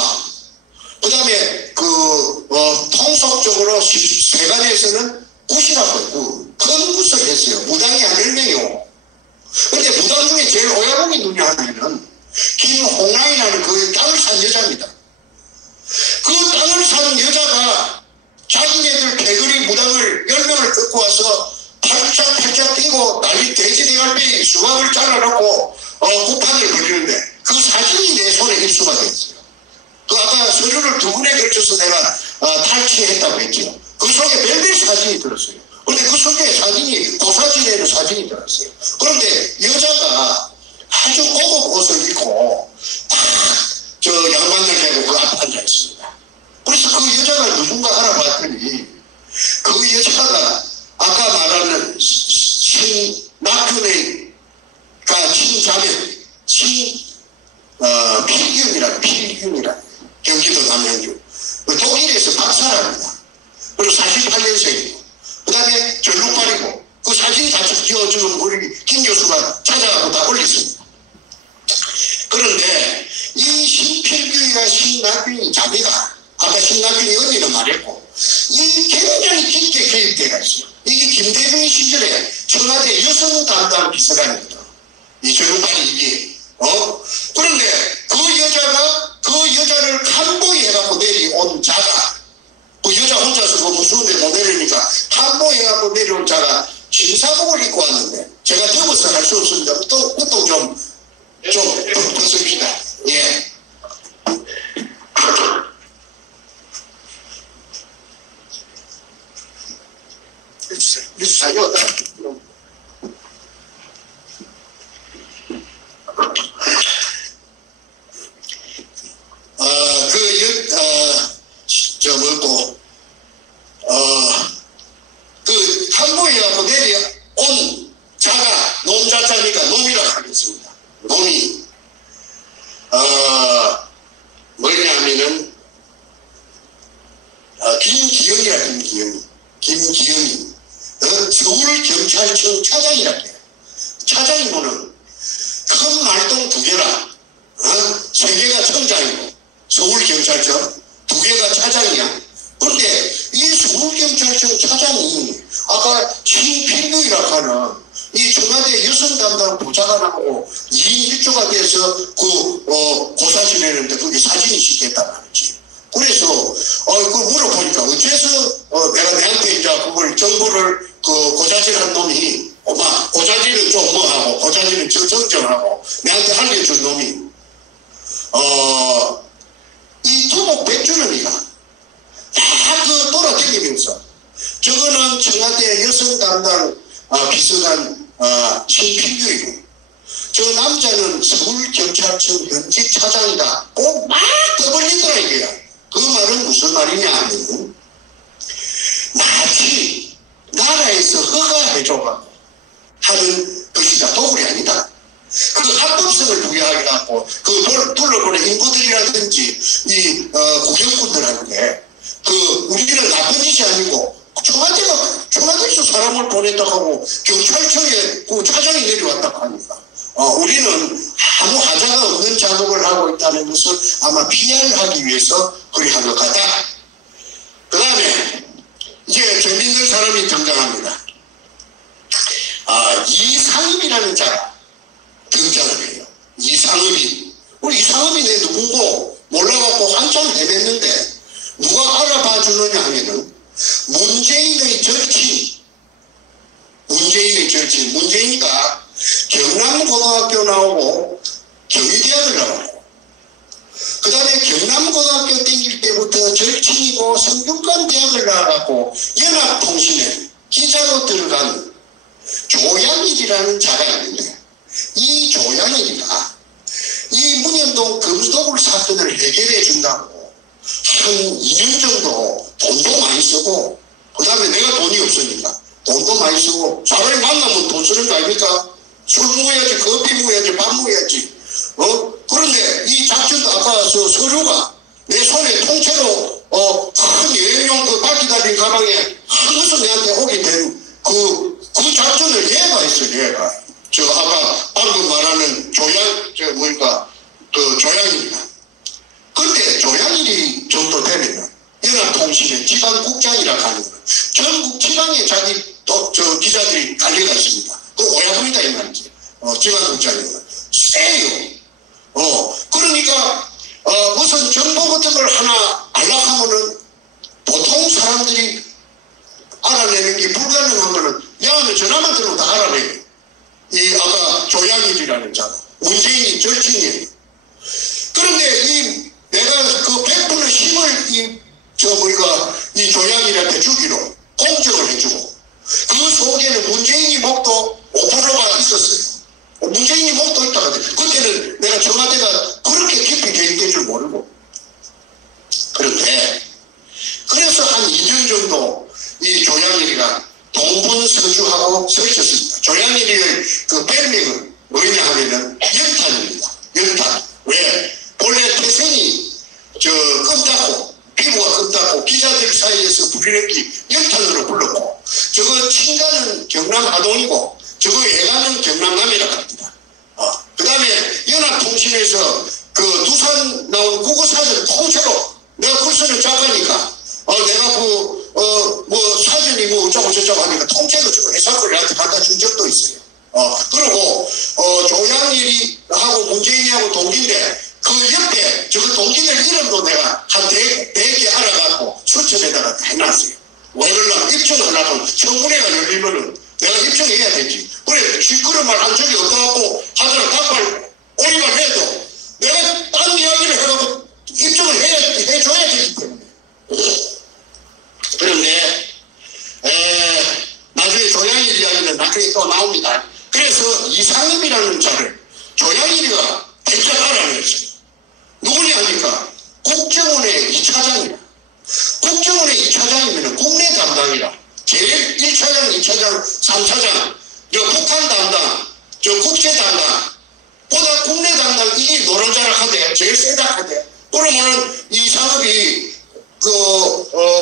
그 다음에 통속적으로 세간에서는 굿이라고 큰 굿을 했어요. 무당이 한 10명이요. 근데 무당 중에 제일 오야봉이 누냐 하면은 김홍라이라는 그 땅을 산 여자입니다. 그 땅을 산 여자가 자기네들 개거리 무당을 10명을 듣고 와서 팔짝 뛰고 난리 돼지대갈비 수박을 잘라놓고 구판을 벌이는데 그 사진이 내 손에 입수가 됐어요. 그 아까 서류를 2번에 걸쳐서 내가 탈취했다고 했죠. 그 속에 별별 사진이 들었어요. 그런데 그 속에 사진이 고사진에는 사진이 들었어요. 그런데 여자가 아주 고급 옷을 입고 딱 양반을 내고 그 앞에 앉아 있습니다. 그래서 그 여자가 누군가 알아봤더니 그 여자가 아까 말하는 신낙균의가 친자매 필균이라 경기도 남양주 독일에서 박사랍니다. 그리고 48년생이고 그 다음에 전룩발이고 그 사진이 다 지금 우리 김 교수가 찾아가고 다 올렸습니다. 그런데 이 신필규가 신낙균이 자매가 아까 신낙균이 언니는 말했고 이 굉장히 깊게 개입되어 있어요. 이게 김대중 시절에 청와대 여성 담당 비서관이거든. 이 전룩발이 이게 그런데 그 여자가 그 여자를 칸보이해갖고 내려온 자가 그 여자 혼자서 그 무서운데 못 내리니까 칸보이해갖고 내려온 자가 신사복을 입고 왔는데 제가 접어서 할 수 없습니다. 또 좀 벗읍시다. 예. 비슷하죠? 한보이하고 내려온 자가 놈자자니까 놈이라 하겠습니다. 놈이, 뭐냐면은, 김기영이, 서울경찰청 차장이라고 해요. 차장이면은, 큰 말똥 2개라, 3개가 청장이고, 서울경찰청 2개가 차장이야. 그런데 이 서울경찰청 차장이 아까 신필규이라고 하는 이 청와대 여성 담당 부차관하고 2인 1조가 돼서 고사 지내는데 그게 사진이 찍혔단 말이지. 그래서 그 물어보니까 어째서 내가 내한테 이제 내가 그걸 정보를 고자질한 놈이 고자질은 좀 뭐하고 고자질은 정정하고 내한테 알려준 놈이 이 토목 100주년이가 다 돌아다니면서 저거는 청와대 여성 담당 비서관 신필규이고 저 남자는 서울경찰청 현직 차장이다. 꼭 막 떠벌리더라 이거야. 그 말은 무슨 말이냐 하면 마치 나라에서 허가해줘가 하는 것이다. 도굴이 아니다. 그 합법성을 부여하게 갖고 그 둘러보는 인부들이라든지 이 국영군들한테 우리는 나쁜 짓이 아니고 청와대에서 사람을 보냈다 하고 경찰청에 그 차장이 내려왔다고 하니까 우리는 아무 하자가 없는 작업을 하고 있다는 것을 아마 PR하기 위해서 그리 한 것 같다. 그 다음에 이제 재밌는 사람이 등장합니다. 이상읍이라는 자가 등장을 해요. 이상읍이. 우리 이상읍이 내 누구고 몰라갖고 한참 헤맸는데 누가 알아봐 주느냐 하면은 문재인의 절친. 문재인이가 경남고등학교 나오고 경희대학을 나오고 그 다음에 경남고등학교 땡길 때부터 절친이고 성균관대학을 나와갖고 연합통신에 기자로 들어간 조양일이라는 자가 있는데 이 조양일이가 이 문현동 금수도굴 사건을 해결해 준다고 한 2년 정도 돈도 많이 쓰고 그 다음에 내가 돈이 없으니까 돈도 많이 쓰고 사람이 만나면 돈 쓰는 거 아닙니까? 술 먹어야지, 커피 먹어야지, 밥 먹어야지. 그런데 이 작전도 아까 서류가 내 손에 통째로 큰 여행용 그 바퀴 달린 가방에 하면서 내한테 오게 된 그 작전을 얘가 했어, 얘가. 아까 방금 말하는 조양일이다. 그때 조양일이 정도 되면 연합통신의 지방국장이라고 하는 거예요. 전국 지방에 자기 기자들이 달려가 있습니다. 그 오야분이다 이 말이지. 지방국장이면 세요. 그러니까 무슨 정보 같은 걸 하나 알락하면은 보통 사람들이 알아내는 게 불가능한 거는 야하면 전화만 들으면 다 알아내요. 이 아까 조양일이라는 자가 문재인이 절친이에요. 그런데 내가 그 100분의 힘을 이 조양일한테 주기로 공정을 해주고 그 속에는 문재인이 목도 5%가 있었어요. 문재인이 목도 있다가 그때는 내가 청와대가 그렇게 깊이 개입된 줄 모르고 그런데 그래서 한 2년 정도 이 조양일이가 동분서주하고 서 있었습니다. 조양일이의 그 별명은 뭐냐 하면은 연탄입니다. 연탄. 왜? 본래 태생이 껌닦고 피부가 껌닦고 기자들 사이에서 부리는 게 연탄으로 불렀고 저거 친가는 경남 하동이고 저거 애가는 경남남이라고 합니다. 그 다음에 연합통신에서 그 두산 나온 국어사전 통째로 내가 글쓰는 작가니까 내가 사전이 어쩌고 저쩌고 하니까 통째로 저거 해석을 나한테 갖다 준 적도 있어요. 그리고 조양일이하고 문재인이하고 동기인데 그 옆에 저거 동기들 이름도 내가 한 4개 알아갖고 수첩에다가 해놨어요. 왜 그러려면 입증하려면 청문회가 열리면은 내가 입증해야 되지. 그래 시끄러운 말 한 적이 없다고 하더라 닭발 오리발 해도 내가 딴 이야기를 해가지고 입증을 해줘야 되기 때문에. 그런데 나중에 조양일 이야기는 나중에 또 나옵니다. 그래서 이상읍이라는 자를 조양일이가 대체 알아냈어요. 누구냐 하니까 국정원의 2차장이라. 국정원의 2차장이면 국내 담당이라. 제일 1차장, 2차장, 3차장, 북한 담당, 국제 담당, 보다 국내 담당 이게 노른자락하대, 제일 세다하대. 그러면은 이상읍이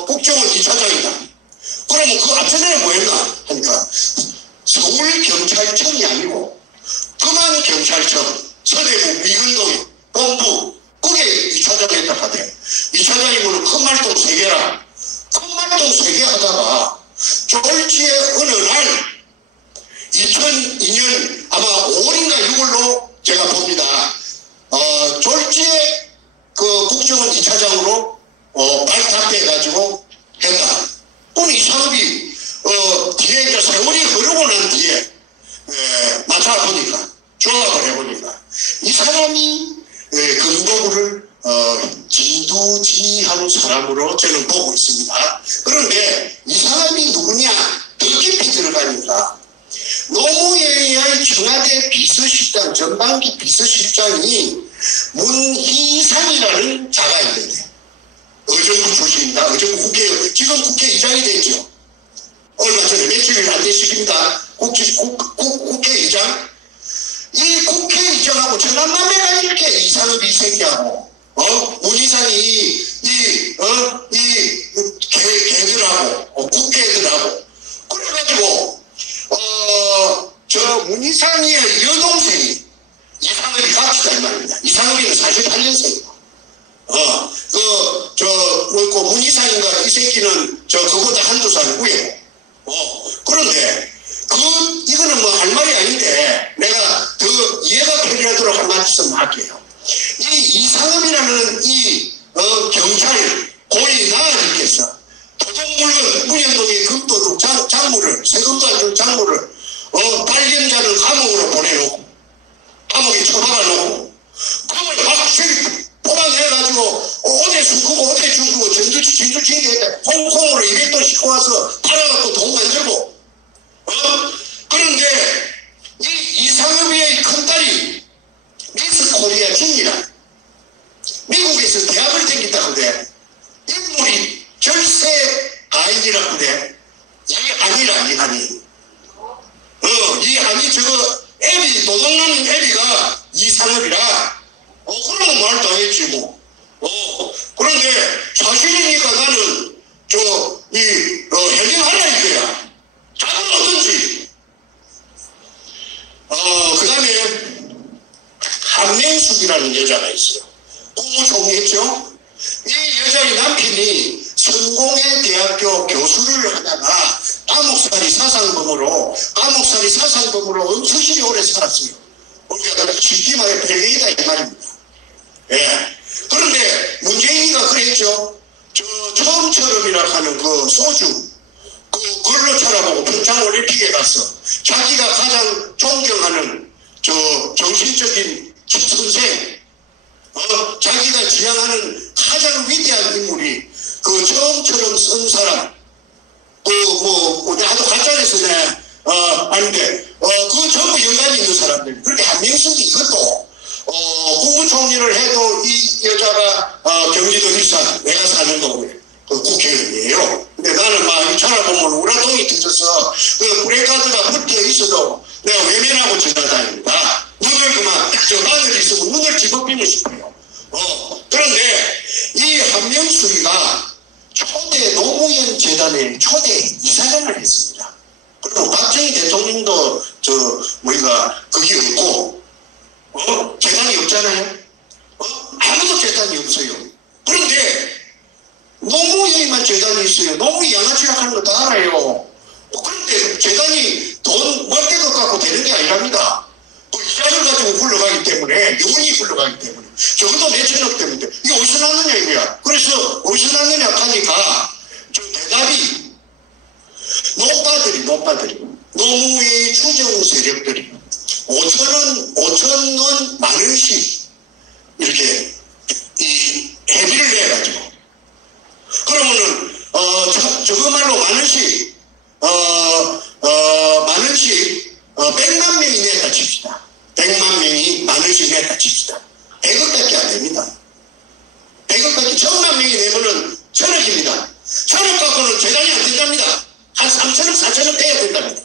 국정원 2차장이다. 그러면 그 앞전에는 뭐였나 하니까 서울경찰청이 아니고 금안경찰청, 서대문 미근동 본부 그게 2차장 했다 하대. 2차장이면 큰 말동 3개라. 큰 말동 3개 하다가 졸지에 어느 날 2002년 아마 5월인가 6월로 제가 봅니다. 졸지에 그 국정원 2차장으로 발탁돼가지고 했다. 그럼 이상읍이 배후를 지두지한 사람으로 저는 보고 있습니다. 그런데 이 사람이 누구냐? 더 깊이 들어가니까 노무현의 청와대 비서실장, 전반기 비서실장이 문희상이라는 자가 있는데, 의정부 출신입니다. 의정부 국회의원, 지금 국회의장이 됐죠. 얼마 전에 며칠 안 됐습니다. 국회의장. 이 국회의장하고 천안남매가 이렇게 이상업이 새끼하고, 문희상이 개들하고, 국회들하고, 그래가지고, 저 문희상의 여동생이 이상업이 같이 잘 말입니다. 이상업이는 48년생이고, 문희상인가 이 새끼는 그보다 한두 살 위에. 그런데, 이거는 뭐 할 말이 아닌데, 내가 더 이해가 편리하도록 한 말씀 할게요. 이 이상업이라는 경찰 고위 나으리께서 토종물건 문현동의 금도둑 장물을, 세금도 안 준 장물을, 발견자를 감옥으로 보내놓고, 감옥에 처박아 놓고, 감옥에 막 뽑아내가지고, 어제 숨고, 어제 죽고, 진주치기에 홍콩으로 200돈 싣고 와서 팔아갖고 돈 만들고, 그런데, 이상업의 큰딸이 미스 코리아 진이라, 미국에서 대학을 다녔다고 그래. 인물이 절세 아인이라고 그래. 이 아니. 이 아니 애비, 도둑나는 애비가 이상업이라. 그러면 말 다 했지 뭐. 그런데 사실이니까 나는 해명하라 이거야. 자금 얻든지. 그 다음에 한명숙이라는 여자가 있어요. 국무총리했죠. 이 여자의 남편이 성공회 대학교 교수를 하다가 감옥살이 사상범으로 엄청시리 오래 살았어요. 그러니까 쉽게 말해 벨레이다 이 말입니다. 예. 그런데 문재인이가 그랬죠. 처음처럼이라 하는 소주, 그걸로 찾아보고 평창올림픽에 가서 자기가 가장 존경하는 정신적인 선생, 자기가 지향하는 가장 위대한 인물이 처음처럼 쓴 사람, 나도 가짜냈어, 아닌데, 전부 연관이 있는 사람들. 그렇게 한명숙이 이것도, 국무총리를 해도 이 여자가, 경기도 일산, 내가 사는 동네, 국회의원이에요. 근데 나는 막 찾아보면 우라통이 터져서, 브레이크카드가 붙어 있어도 내가 외면하고 지나다닙니다. 눈을 마늘 있으면 눈을 집어비고 싶어요. 그런데 이 한명숙이가 초대 노무현 재단의 초대 이사장을 했습니다. 그리고 박정희 대통령도 거기 없고, 재단이 없잖아요. 아무도 재단이 없어요. 그런데 노무현이만 재단이 있어요. 노무현 양아치라 하는 거 다 알아요. 그런데 재단이 돈 멀대것 갖고 되는 게 아니랍니다. 이자를 가지고 굴러가기 때문에, 영원히 굴러가기 때문에. 적어도 몇천억 때문에. 이게 어디서 났느냐, 이거야. 그래서 어디서 났느냐 하니까, 대답이, 노빠들이, 노무의 추정 세력들이, 5천원 만원씩, 이렇게, 회비를 내가지고. 그러면은, 저거말로 만원씩, 100만 명이 냈다 칩시다. 100만 명이 만원씩 냈다 칩시다. 100억밖에 안 됩니다. 100억밖에 1000만 명이 내면은 1000억입니다. 1000억 갖고는 재단이 안 된답니다. 한 3천억, 4천억 돼야 된답니다.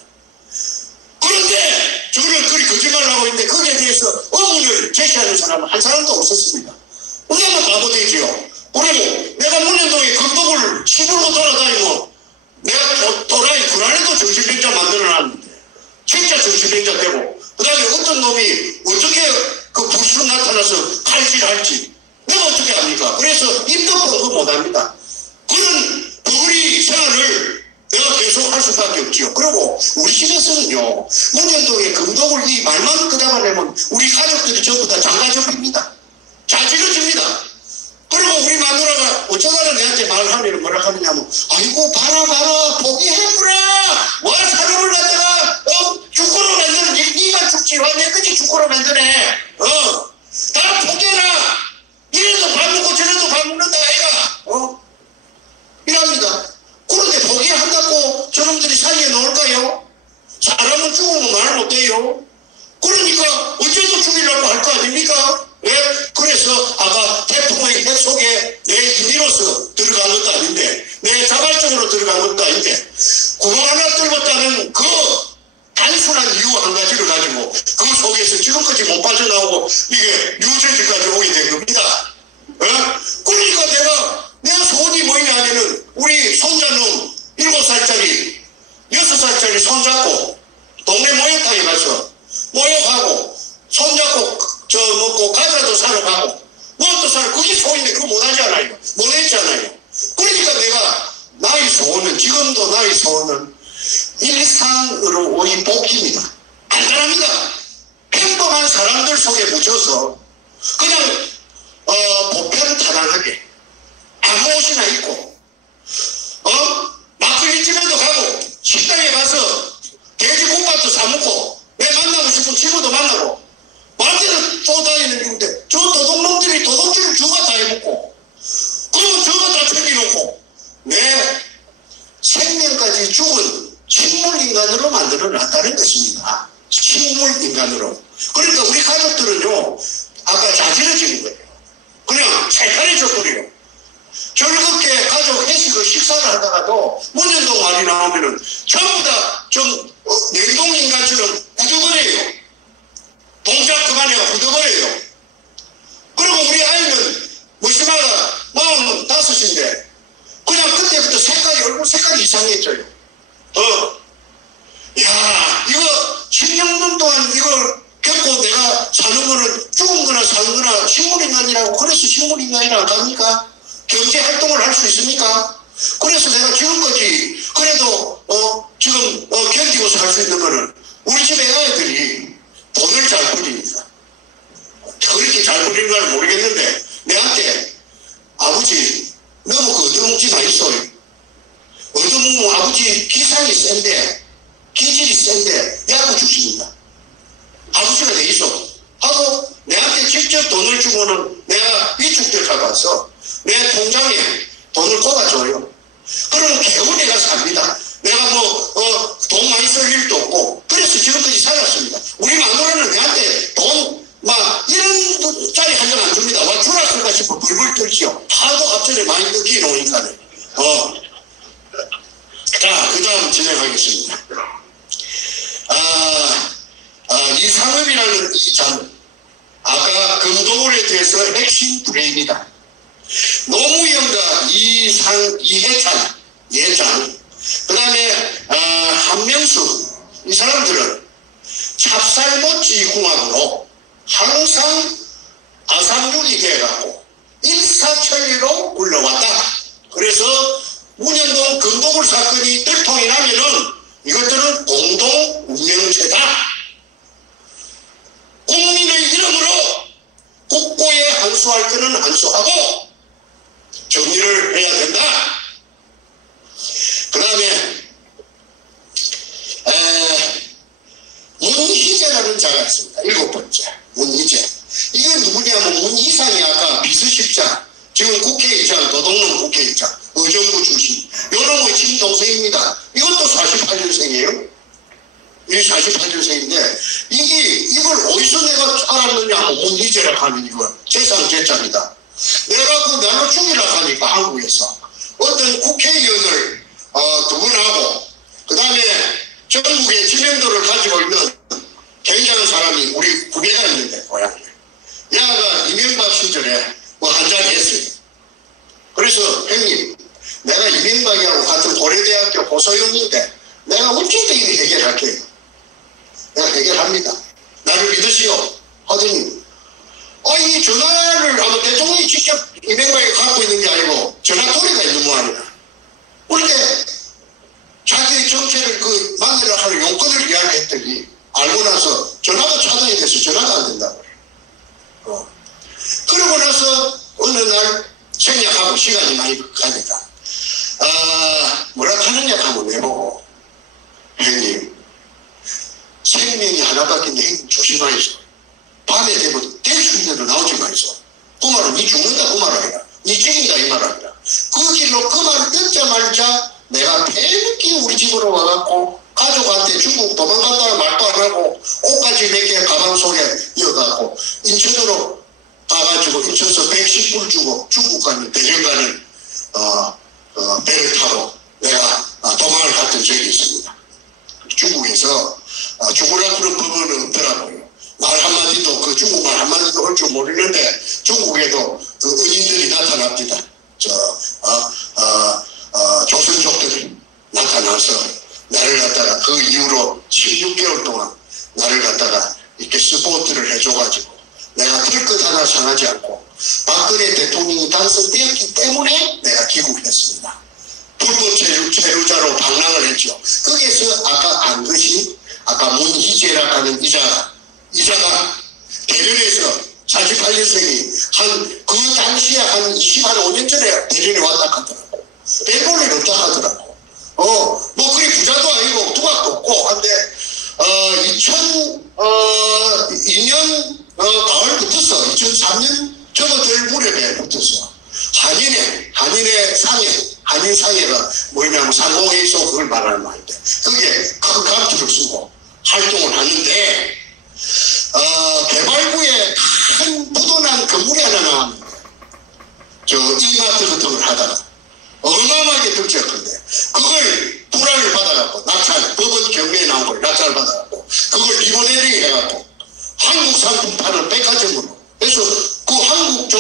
그런데 저를 그리 거짓말을 하고 있는데 거기에 대해서 의문을 제시하는 사람은 한 사람도 없었습니다. 그러면 바보 되지요. 그리고 내가 문현동에 금독을 시부로 돌아다니고 내가 또라이 불안해도 정신병자 만들어놨는데 진짜 정신병자 되고 그 다음에 어떤 놈이 어떻게 부수로 나타나서 칼질할지 내가 어떻게 합니까? 그래서 입도 뻥긋 못합니다. 그런 버거리 생활을 내가 계속 할 수밖에 없지요. 그리고 우리 집에서는요, 문현동에 금독을 이 말만 끄다가 우리 가족들이 전부 다 장가족입니다. 잘 지켜줍니다. 그리고 우리 마누라가 어쩌다가 내한테 말하면 뭐라 하느냐면, 아이고 봐라 포기해보라. 와 사람을 갖다가 죽고로 만드는 니가 죽지 와 내 끝이 죽고로 만드네. 다 포기해라. 이 때문에 그거 못하잖아요. 못했잖아요. 그러니까 내가 나의 소원은, 지금도 나의 소원은 일상으로의 복귀입니다. 간단합니다. 평범한 사람들 속에 묻혀서 그냥 보편타당하게 아무 옷이나 입고 막걸리집에도 가고 식당에 가서 돼지국밥도 사 먹고 내 만나고 싶은 친구도 만나고 마트에 쏘다니는 중인데 저 도둑놈들이 도둑질 주가 다 해먹고 그러면 저거 다 챙겨놓고 내 생명까지 죽은 식물인간으로 만들어놨다는 것입니다. 식물인간으로. 그러니까 우리 가족들은요 아까 자지러지는 거예요. 그냥 살살해져버려요. 즐겁게 가족 회식을 식사를 하다가도 문현동 말이 나오면은 전부 다 좀 냉동인간처럼 굳어버려요. 동작 그만해가 굳어버려요. 그리고 우리 아이는 무시마가 45인데 그냥 그때부터 얼굴 색깔이 이상해져요. 야, 이거 16년 동안 이걸 겪고 내가 사는 거는 죽은 거나 사는 거나 식물인간이라고, 그래서 식물인간이라고 합니까? 경제활동을 할 수 있습니까? 그래서 내가 지금까지 그래도 지금 견디고 살 수 있는 거는 우리 집 애들이 돈을 잘 버립니다. 그렇게 잘 버리는 걸 모르겠는데 내한테 아버지 너무 그 얻어먹지 마있어요. 얻어먹으면 아버지 기상이 센데 기질이 센데 약을 주십니다. 아버지가 돼 있어 하고 내한테 직접 돈을 주고는 내가 위축될 잡아서 내 통장에 돈을 꼽아줘요. 그러면 겨우 내가 삽니다. 내가 돈 많이 쓸 일도 없고 그래서 지금까지 살았습니다. 우리 마누라는 내한테 돈 막 이런 짜리 한 장 안 줍니다. 와 주라 쓸까 싶어 불불 떨지요. 하도 앞전에 많이 뜯기 놓으니까는. 자, 그 다음 진행하겠습니다. 이 상업이라는 이 장, 아까 금도굴에 대해서 핵심 브레인이다. 노무현과 이해찬, 예찬, 그 다음에 한명수, 이 사람들은 찹쌀모찌 궁합으로 항상 아삼육이 돼갖고 일사천리로 굴러왔다. 그래서 문현동 금도굴 사건이 들통이 나면은 이것들은 공동 운명체다. 국민의 이름으로 국고에 한수할 것은 한수하고 정리를 해야 된다. 그 다음에 문희재라는 자가 있습니다. 7번째 문희재. 이게 누구냐면 문희상이 아까 비서실장, 지금 국회의장, 도둑놈 국회의장, 의정부 출신, 요놈의 친동생입니다. 이것도 48년생이에요. 이 48년생인데 이걸 어디서 내가 알았느냐 하면 문희재라 하면 이거 재산제자입니다. 내가 그 날로 죽이라 하니까 한국에서 어떤 국회의원을 두 분하고 그 다음에 전국의知名도를 가지고 있는 굉장한 사람이 우리 후배가 있는데 고향에 야가 이명박 시절에 한자리 했어요. 그래서 형님 내가 이명박이하고 같은 고려대학교 고소형인데 내가 어찌든 해결할게요. 내가 해결합니다. 나를 믿으시오 하더니 이 전화를 아마 대통령이 직접 이명박이 갖고 있는 게 아니고 전화거리가 있는 모양이야. 그런데 자기의 정체를 만들어 하는 용건을 이야기했더니 알고 나서 전화가 차단이 돼서 전화가 안 된다고 그래요. 그러고 나서 어느 날 생략하고 시간이 많이 가니까 뭐라 하느냐 하면 내보고 형님 생명이 하나밖에 없는데 형님 조심하이소. 밤에 되면 될 수 있는 대로 나오지 마이소. 그 말은 니 죽는다 그 말 아니라 니 죽인다 이 말 아니라 그 길로 그 말을 듣자마자 내가 태극기 우리 집으로 와갖고 가족한테 중국 도망간다는 말도 안 하고 옷까지 몇 개 가방 속에 이어갖고 인천으로 가가지고 인천서 110불 주고 중국 가는 대전 가는 배를 타고 내가 도망을 갔던 적이 있습니다. 중국에서 죽으라 그런 법은 없더라고요. 말 한마디도 중국말 한마디도 할 줄 모르는데 중국에도 은인들이 나타납니다. 조선족들이 나타나서 나를 갖다가 그 이후로 16개월 동안 나를 갖다가 이렇게 스포트를 해줘가지고 내가 털끝 하나 상하지 않고 박근혜 대통령이 완성되었기 때문에 내가 귀국을 했습니다. 불법 체류자로 방랑을 했죠. 거기에서 아까 안 것이 아까 문희재라 하는 이자가 대련에서 48년생이 그 당시에 한 25년 전에 대련에 왔다 하더라고. 弁본이 없다 하더라고. 뭐 그리 부자도 아니고 두각도 없고 한데 2002년 가을부터서 2003년 접어들 무렵에 붙었어. 한인 상해가 뭐냐면 상공회의소 그걸 말하는 말인데 그게 큰 감투를 쓰고 활동을 하는데 개발구에 큰 부도난 건물이 하나 나왔는데 이마트 같은 걸 하다가 어마어마하게 덩치였건데 그걸 불안을 받아갖고 낙찰 법원 경매에 나온 걸 낙찰을 받아갖고 그걸 리모델링 해갖고 한국 상품 파는 백화점으로 그래서 그 한국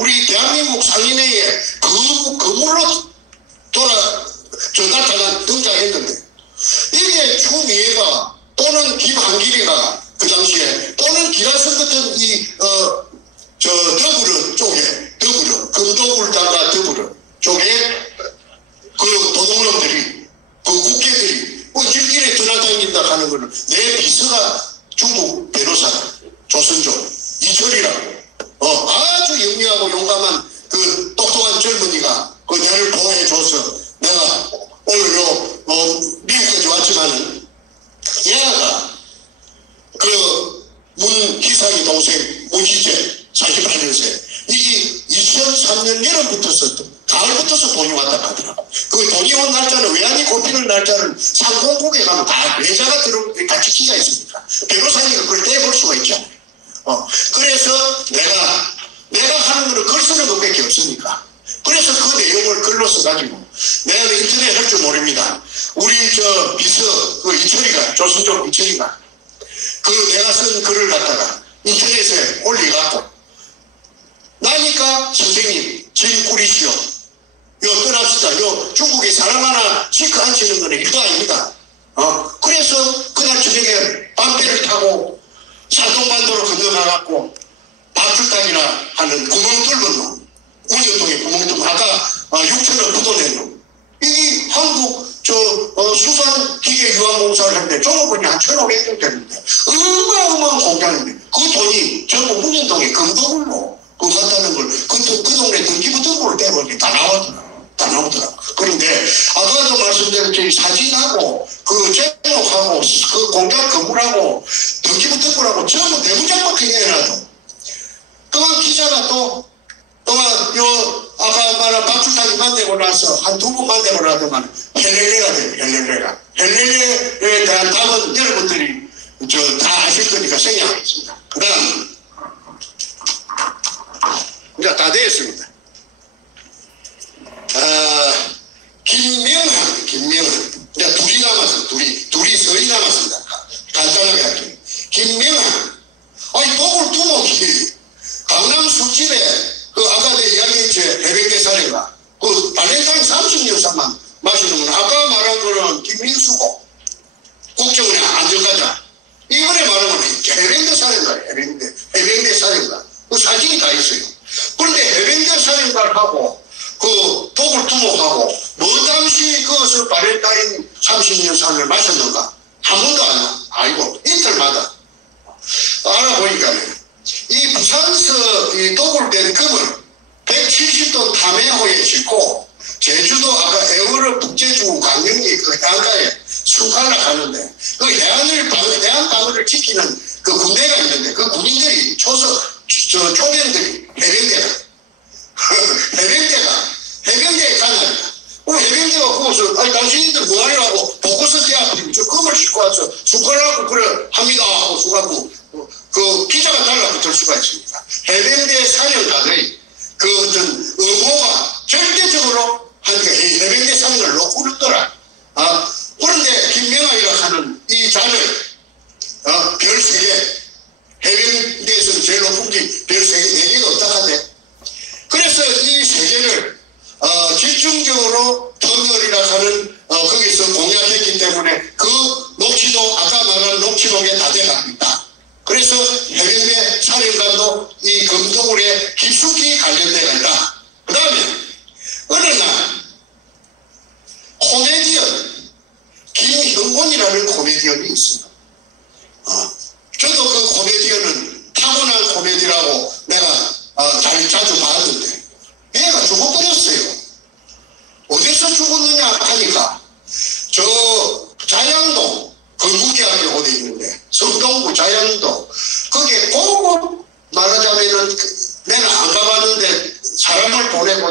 우리 대한민국 상인회에 그 건물로 나타난 등장했는데 이게 추미애가 또는 김한길이가 그 당시에 또는 기라성 같은 더불어 쪽에 금도굴당과 더불어 쪽에 그 도둑놈들이 그 국회들이 이래 드나다닌다 하는 거는 내 비서가 중국 변호사다. 조선족 이철이라고 아주 영리하고 용감한 그 똑똑한 젊은이가 그 나를 보호해줘서 내가 오늘 미국까지 왔지만은 얘가 그 문희상이 동생 문희재 48년생 이게 2003년 여름부터서 가을부터서 돈이 왔다 가더라고. 그 돈이 온 날짜는 외환이 꼽히는 날짜는 상공국에 가면 다 외자가 들어오는 다 지키가 있습니까? 변호사니까 그걸 떼볼 수가 있잖아요. 그래서 내가 하는 거는 글 쓰는 것밖에 없으니까. 그래서 그 내용을 글로 써가지고 내가 인터넷 할 줄 모릅니다. 우리 비서 그 이철이가 조선족 이철이가 그 내가 쓴 글을 갖다가 인터넷에 올려갖고 나니까 선생님 질 꾸리시오. 떠납시다. 중국에 사람 하나 시크 안 치는 거는 일도 아닙니다. 그래서 그날 저녁에 밤배를 타고 산동반도로 건너가갖고 박출당이라 하는 구멍 뚫은 놈, 운전동에 구멍 뚫은 아까 6천원 부도낸 놈. 이게 한국 수산기계유한공사를 했는데 종업원이 한 1,500명 되는데 어마어마한 공장인데 그 돈이 전부 운전동에 금도굴로 그거 갔다는 걸 그 동네 등기부등본을 떼보니 다 나오더라고. 그런데 아까도 말씀드렸듯이 사진하고 그 제목하고 그 공장 건물하고 등기부등본하고 전부 내부장밖에 해놔도 그만 기자가 아까 말한 박출당이 만나고 나서 한 2번 만나고 나더만 헬렐레가 돼요. 헬렐레에 대한 답은 여러분들이 다 아실 거니까 생략하겠습니다. 그 다음 이제 다 되었습니다. 김명한 이제 둘이 남았습니다. 둘이 서이 남았습니다. 간단하게 할게요. 김명한 독을 두목이 강남 술집에 아까 내 이야기했지 해병대 사례가 그 발렌타인 30년사만 마시는 건 아까 말한 거는 김민수고 국정원의 안전가자 이번에 말하면 해병대 사례가 해병대 사례가 그 사진이 다 있어요. 그런데 해병대 사례가하고 그 독을 두목하고 뭐 당시 그것을 발렌타인 30년사를 마셨는가 한 번도 아니고 이틀마다 알아보니까 이 부산서 이 독을 된 금을 170톤 탐해호에 싣고 제주도 아까 애월을 북제주고 강릉리 그 해안가에 순칼락하는데 그 해안 방어를 지키는 그 군대가 있는데 그 군인들이 초병들이 해병대에 가나니까 해병대가 거기서 당신들 뭐하려고 보고서 대학교 저 금을 싣고 와서 순칼락을 그래 합니다 하고 수갖고 그 기자가 달라붙을 수가 있습니다. 해병대 사령관의 그 어떤 의무가 절대적으로 하니까 해병대 사령을 놓고 그랬더라. 그런데 김명환이라 하는 이 자를 별 3개 해병대에서는 제일 높은 게 별 4개가 없다 하대. 그래서 이 3개를 집중적으로 터널이라 하는 거기서 공략했기 때문에 그 녹취록 아까 말한 녹취록에 다 돼갑니다. 그래서 해병대 사령관도 이 금도굴에 깊숙이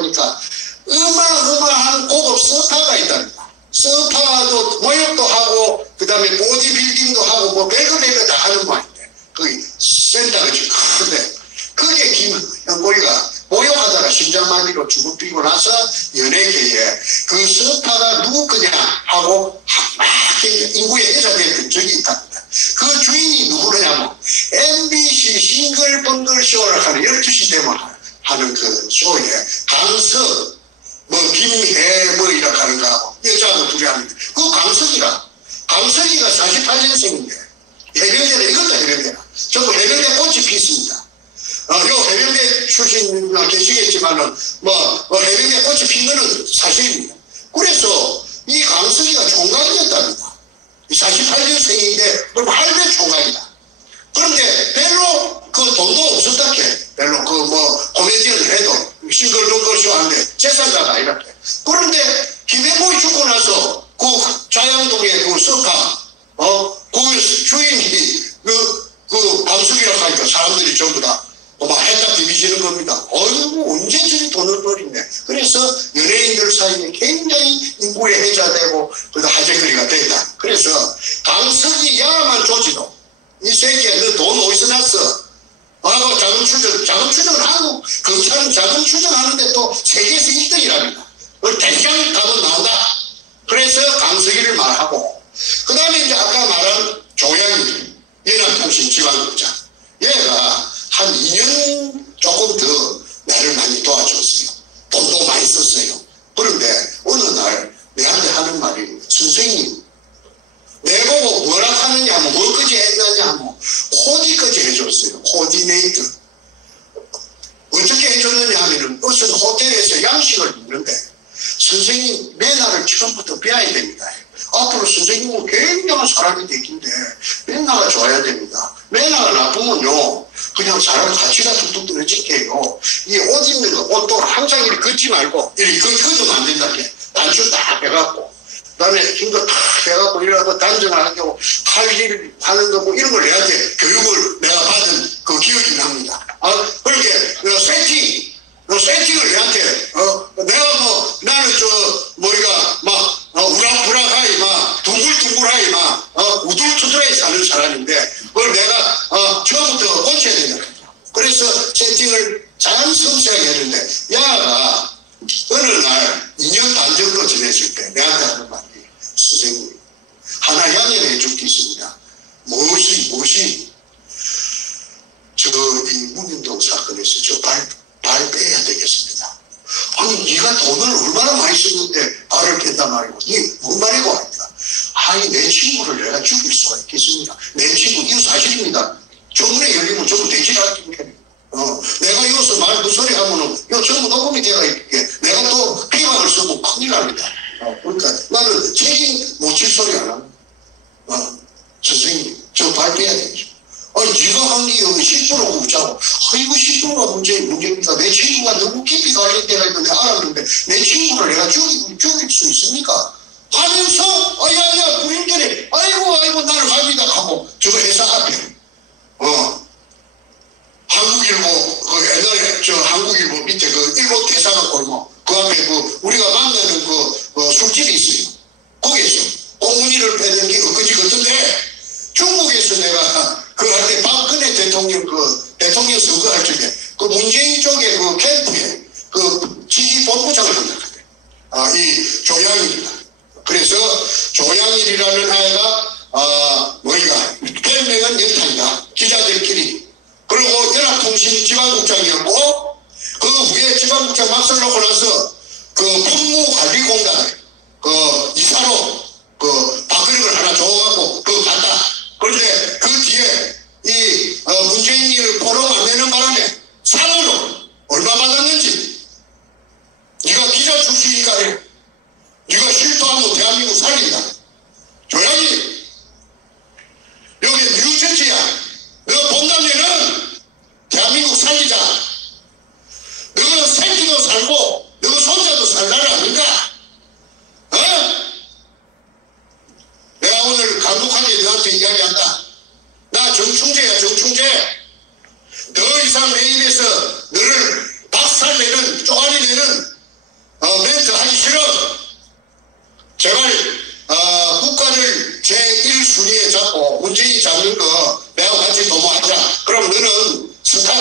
보니까 어마어마한 고급 스파가 있답니다. 스파도 모욕도 하고 그다음에 보디빌딩도 하고 뭐 별거 다 하는 모양인데 거기 센터가 지금 큰데 그게 김영골이가 모욕하다가 심장마비로 죽어뜨리고 나서 연예계에 그 스파가 누구 거냐 하고 막 인구에 회자됐던 적이 있답니다. 그 주인이 누구냐면 MBC 싱글벙글 쇼를 하는 12시 되면 하는 그 쇼에 강석 뭐 김해 뭐 이렇게 하는 거하고 여자하고 둘이 하는데 그 강석이가 48년생인데 해병대다. 이것도 해병대다. 저도 해병대 꽃이 피습니다. 요 해병대 출신 계시겠지만은 해병대 꽃이 핀 거는 사실입니다. 그래서 이 강석이가 총각이었답니다. 48년생인데 그럼 할배 총각이다. 그런데 별로 그 돈도 없었다케. 별로 코미디언을 해도 싱글벙글쇼 하는데 재산가가 이렇게. 그런데 김해보이 죽고 나서 그 자양동의 그 스파 그 주인이 그 강석이라고 하니까 사람들이 전부 다 막 했다 비비시는 겁니다. 어이구 언제 저리 돈을 버리네. 그래서 연예인들 사이에 굉장히 인구에 해자되고 그래도 화제거리가 됐다. 그래서 강석이 야만 조지도 이 새끼야 너 돈 어디서 났어? 자금 추정을 하고 검찰은 자금 추정하는데 또 세계에서 1등이랍니다. 대장 답은 나온다. 그래서 강석이를 말하고 그 다음에 이제 아까 말한 조양이 연합통신 지방국장 얘가 한 2년 조금 더 나를 많이 도와줬어요. 돈도 많이 썼어요. 그런데 어느 날 내한테 하는 말이 선생님 내보고 뭐라 하느냐 하면 뭐까지 했느냐 하면 코디까지 해줬어요. 코디네이터. 어떻게 해줬느냐 하면은 무슨 호텔에서 양식을 먹는데 선생님 매너를 처음부터 배워야 됩니다. 앞으로 선생님은 굉장한 사람이 되긴데 매너가 좋아야 됩니다. 매너가 나쁘면요 그냥 사람 가치가 뚝뚝 떨어질게요. 이 옷 입는 거 옷도 항상 이렇게 걷지 말고 이렇게 걷으면 안 된다. 단추 딱 해갖고 그다음에 힘도 탁 해갖고 이래갖고 단정을 하고 칼질 하는 거 뭐 이런 걸 해야 돼. 교육을 내가 받은 그 기억이 납니다. 그렇게 세팅을 해한테 내가 나는 머리가 막 우락부락하이 막 둥글둥글하이 막 우둘투둘하게 사는 사람인데 그걸 내가 처음부터 고쳐야 된다. 그래서 세팅을 잘 섬세하게 했는데 야가 어느 날 2년 단정도 지냈을 때 내한테 하는 말이 선생님 하나 양해해 줄 게 있습니다. 무엇이 이 문인동 사건에서 발 빼야 되겠습니다. 아니 네가 돈을 얼마나 많이 썼는데 발을 뺀단 말이고 이게 뭔 말이고 합니다. 아니 내 친구를 내가 죽일 수가 있겠습니까? 내 친구 이거 사실입니다. 정문에 열리면 전부 대지라니까 내가 이것을 말 그 소리 하면은 이거 전부 녹음이 되어 있게 내가 또 비방을 쓰고 큰일 납니다. 그러니까 나는 책임 못 질 소리 안 합니다. 선생님 저 발 빼야 되죠. 네가 한 게 여기 10%고 웃자고. 이거 10%가 문제입니까? 내 친구가 너무 깊이 관련되어 있는 내가 알았는데 내 친구를 내가 죽일 수 있습니까? 하면서 야야 부인들이 아이고 나를 갑니다 하고 저거 회사 앞에 한국일보 옛날에 한국일보 밑에 일본 대사관 골목 그 앞에 우리가 만나는 술집이 있어요. 거기에서 공문이를 뱉는 게 엊그제 같은데 중국에서 내가 한때 박근혜 대통령 대통령 선거할 적에 문재인 쪽에 캠프에 지휘본부장을 한다. 이 조양일입니다. 그래서 조양일이라는 아이가 별명은 연탄이다. 기자들끼리. 그리고 연합통신 지방국장이었고 그 후에 지방국장 맡으려고 나서 법무관리공단에 이사로 밥그릇을 하나 줘갖고 갔다. 그런데 그 뒤에 문재인을 포럼 안 내는 바람에 상으로 얼마 받았는지 네가 기자 출신이니까 해. 네가 실토하면 대한민국 살린다. 조양이 여기 뉴저지야. 너 본다면은 대한민국 살리자. 너 새끼도 살고 너 손자도 살 나라 아닌가? 내가 오늘 간곡하게 너한테 이야기한다. 나 정충재야 정충재. 더 이상 내 입에서 너를 박살내는 쪼가리내는 잡고 문재인이 잡는 거 내가 같이 도모하자. 그럼 너는 스타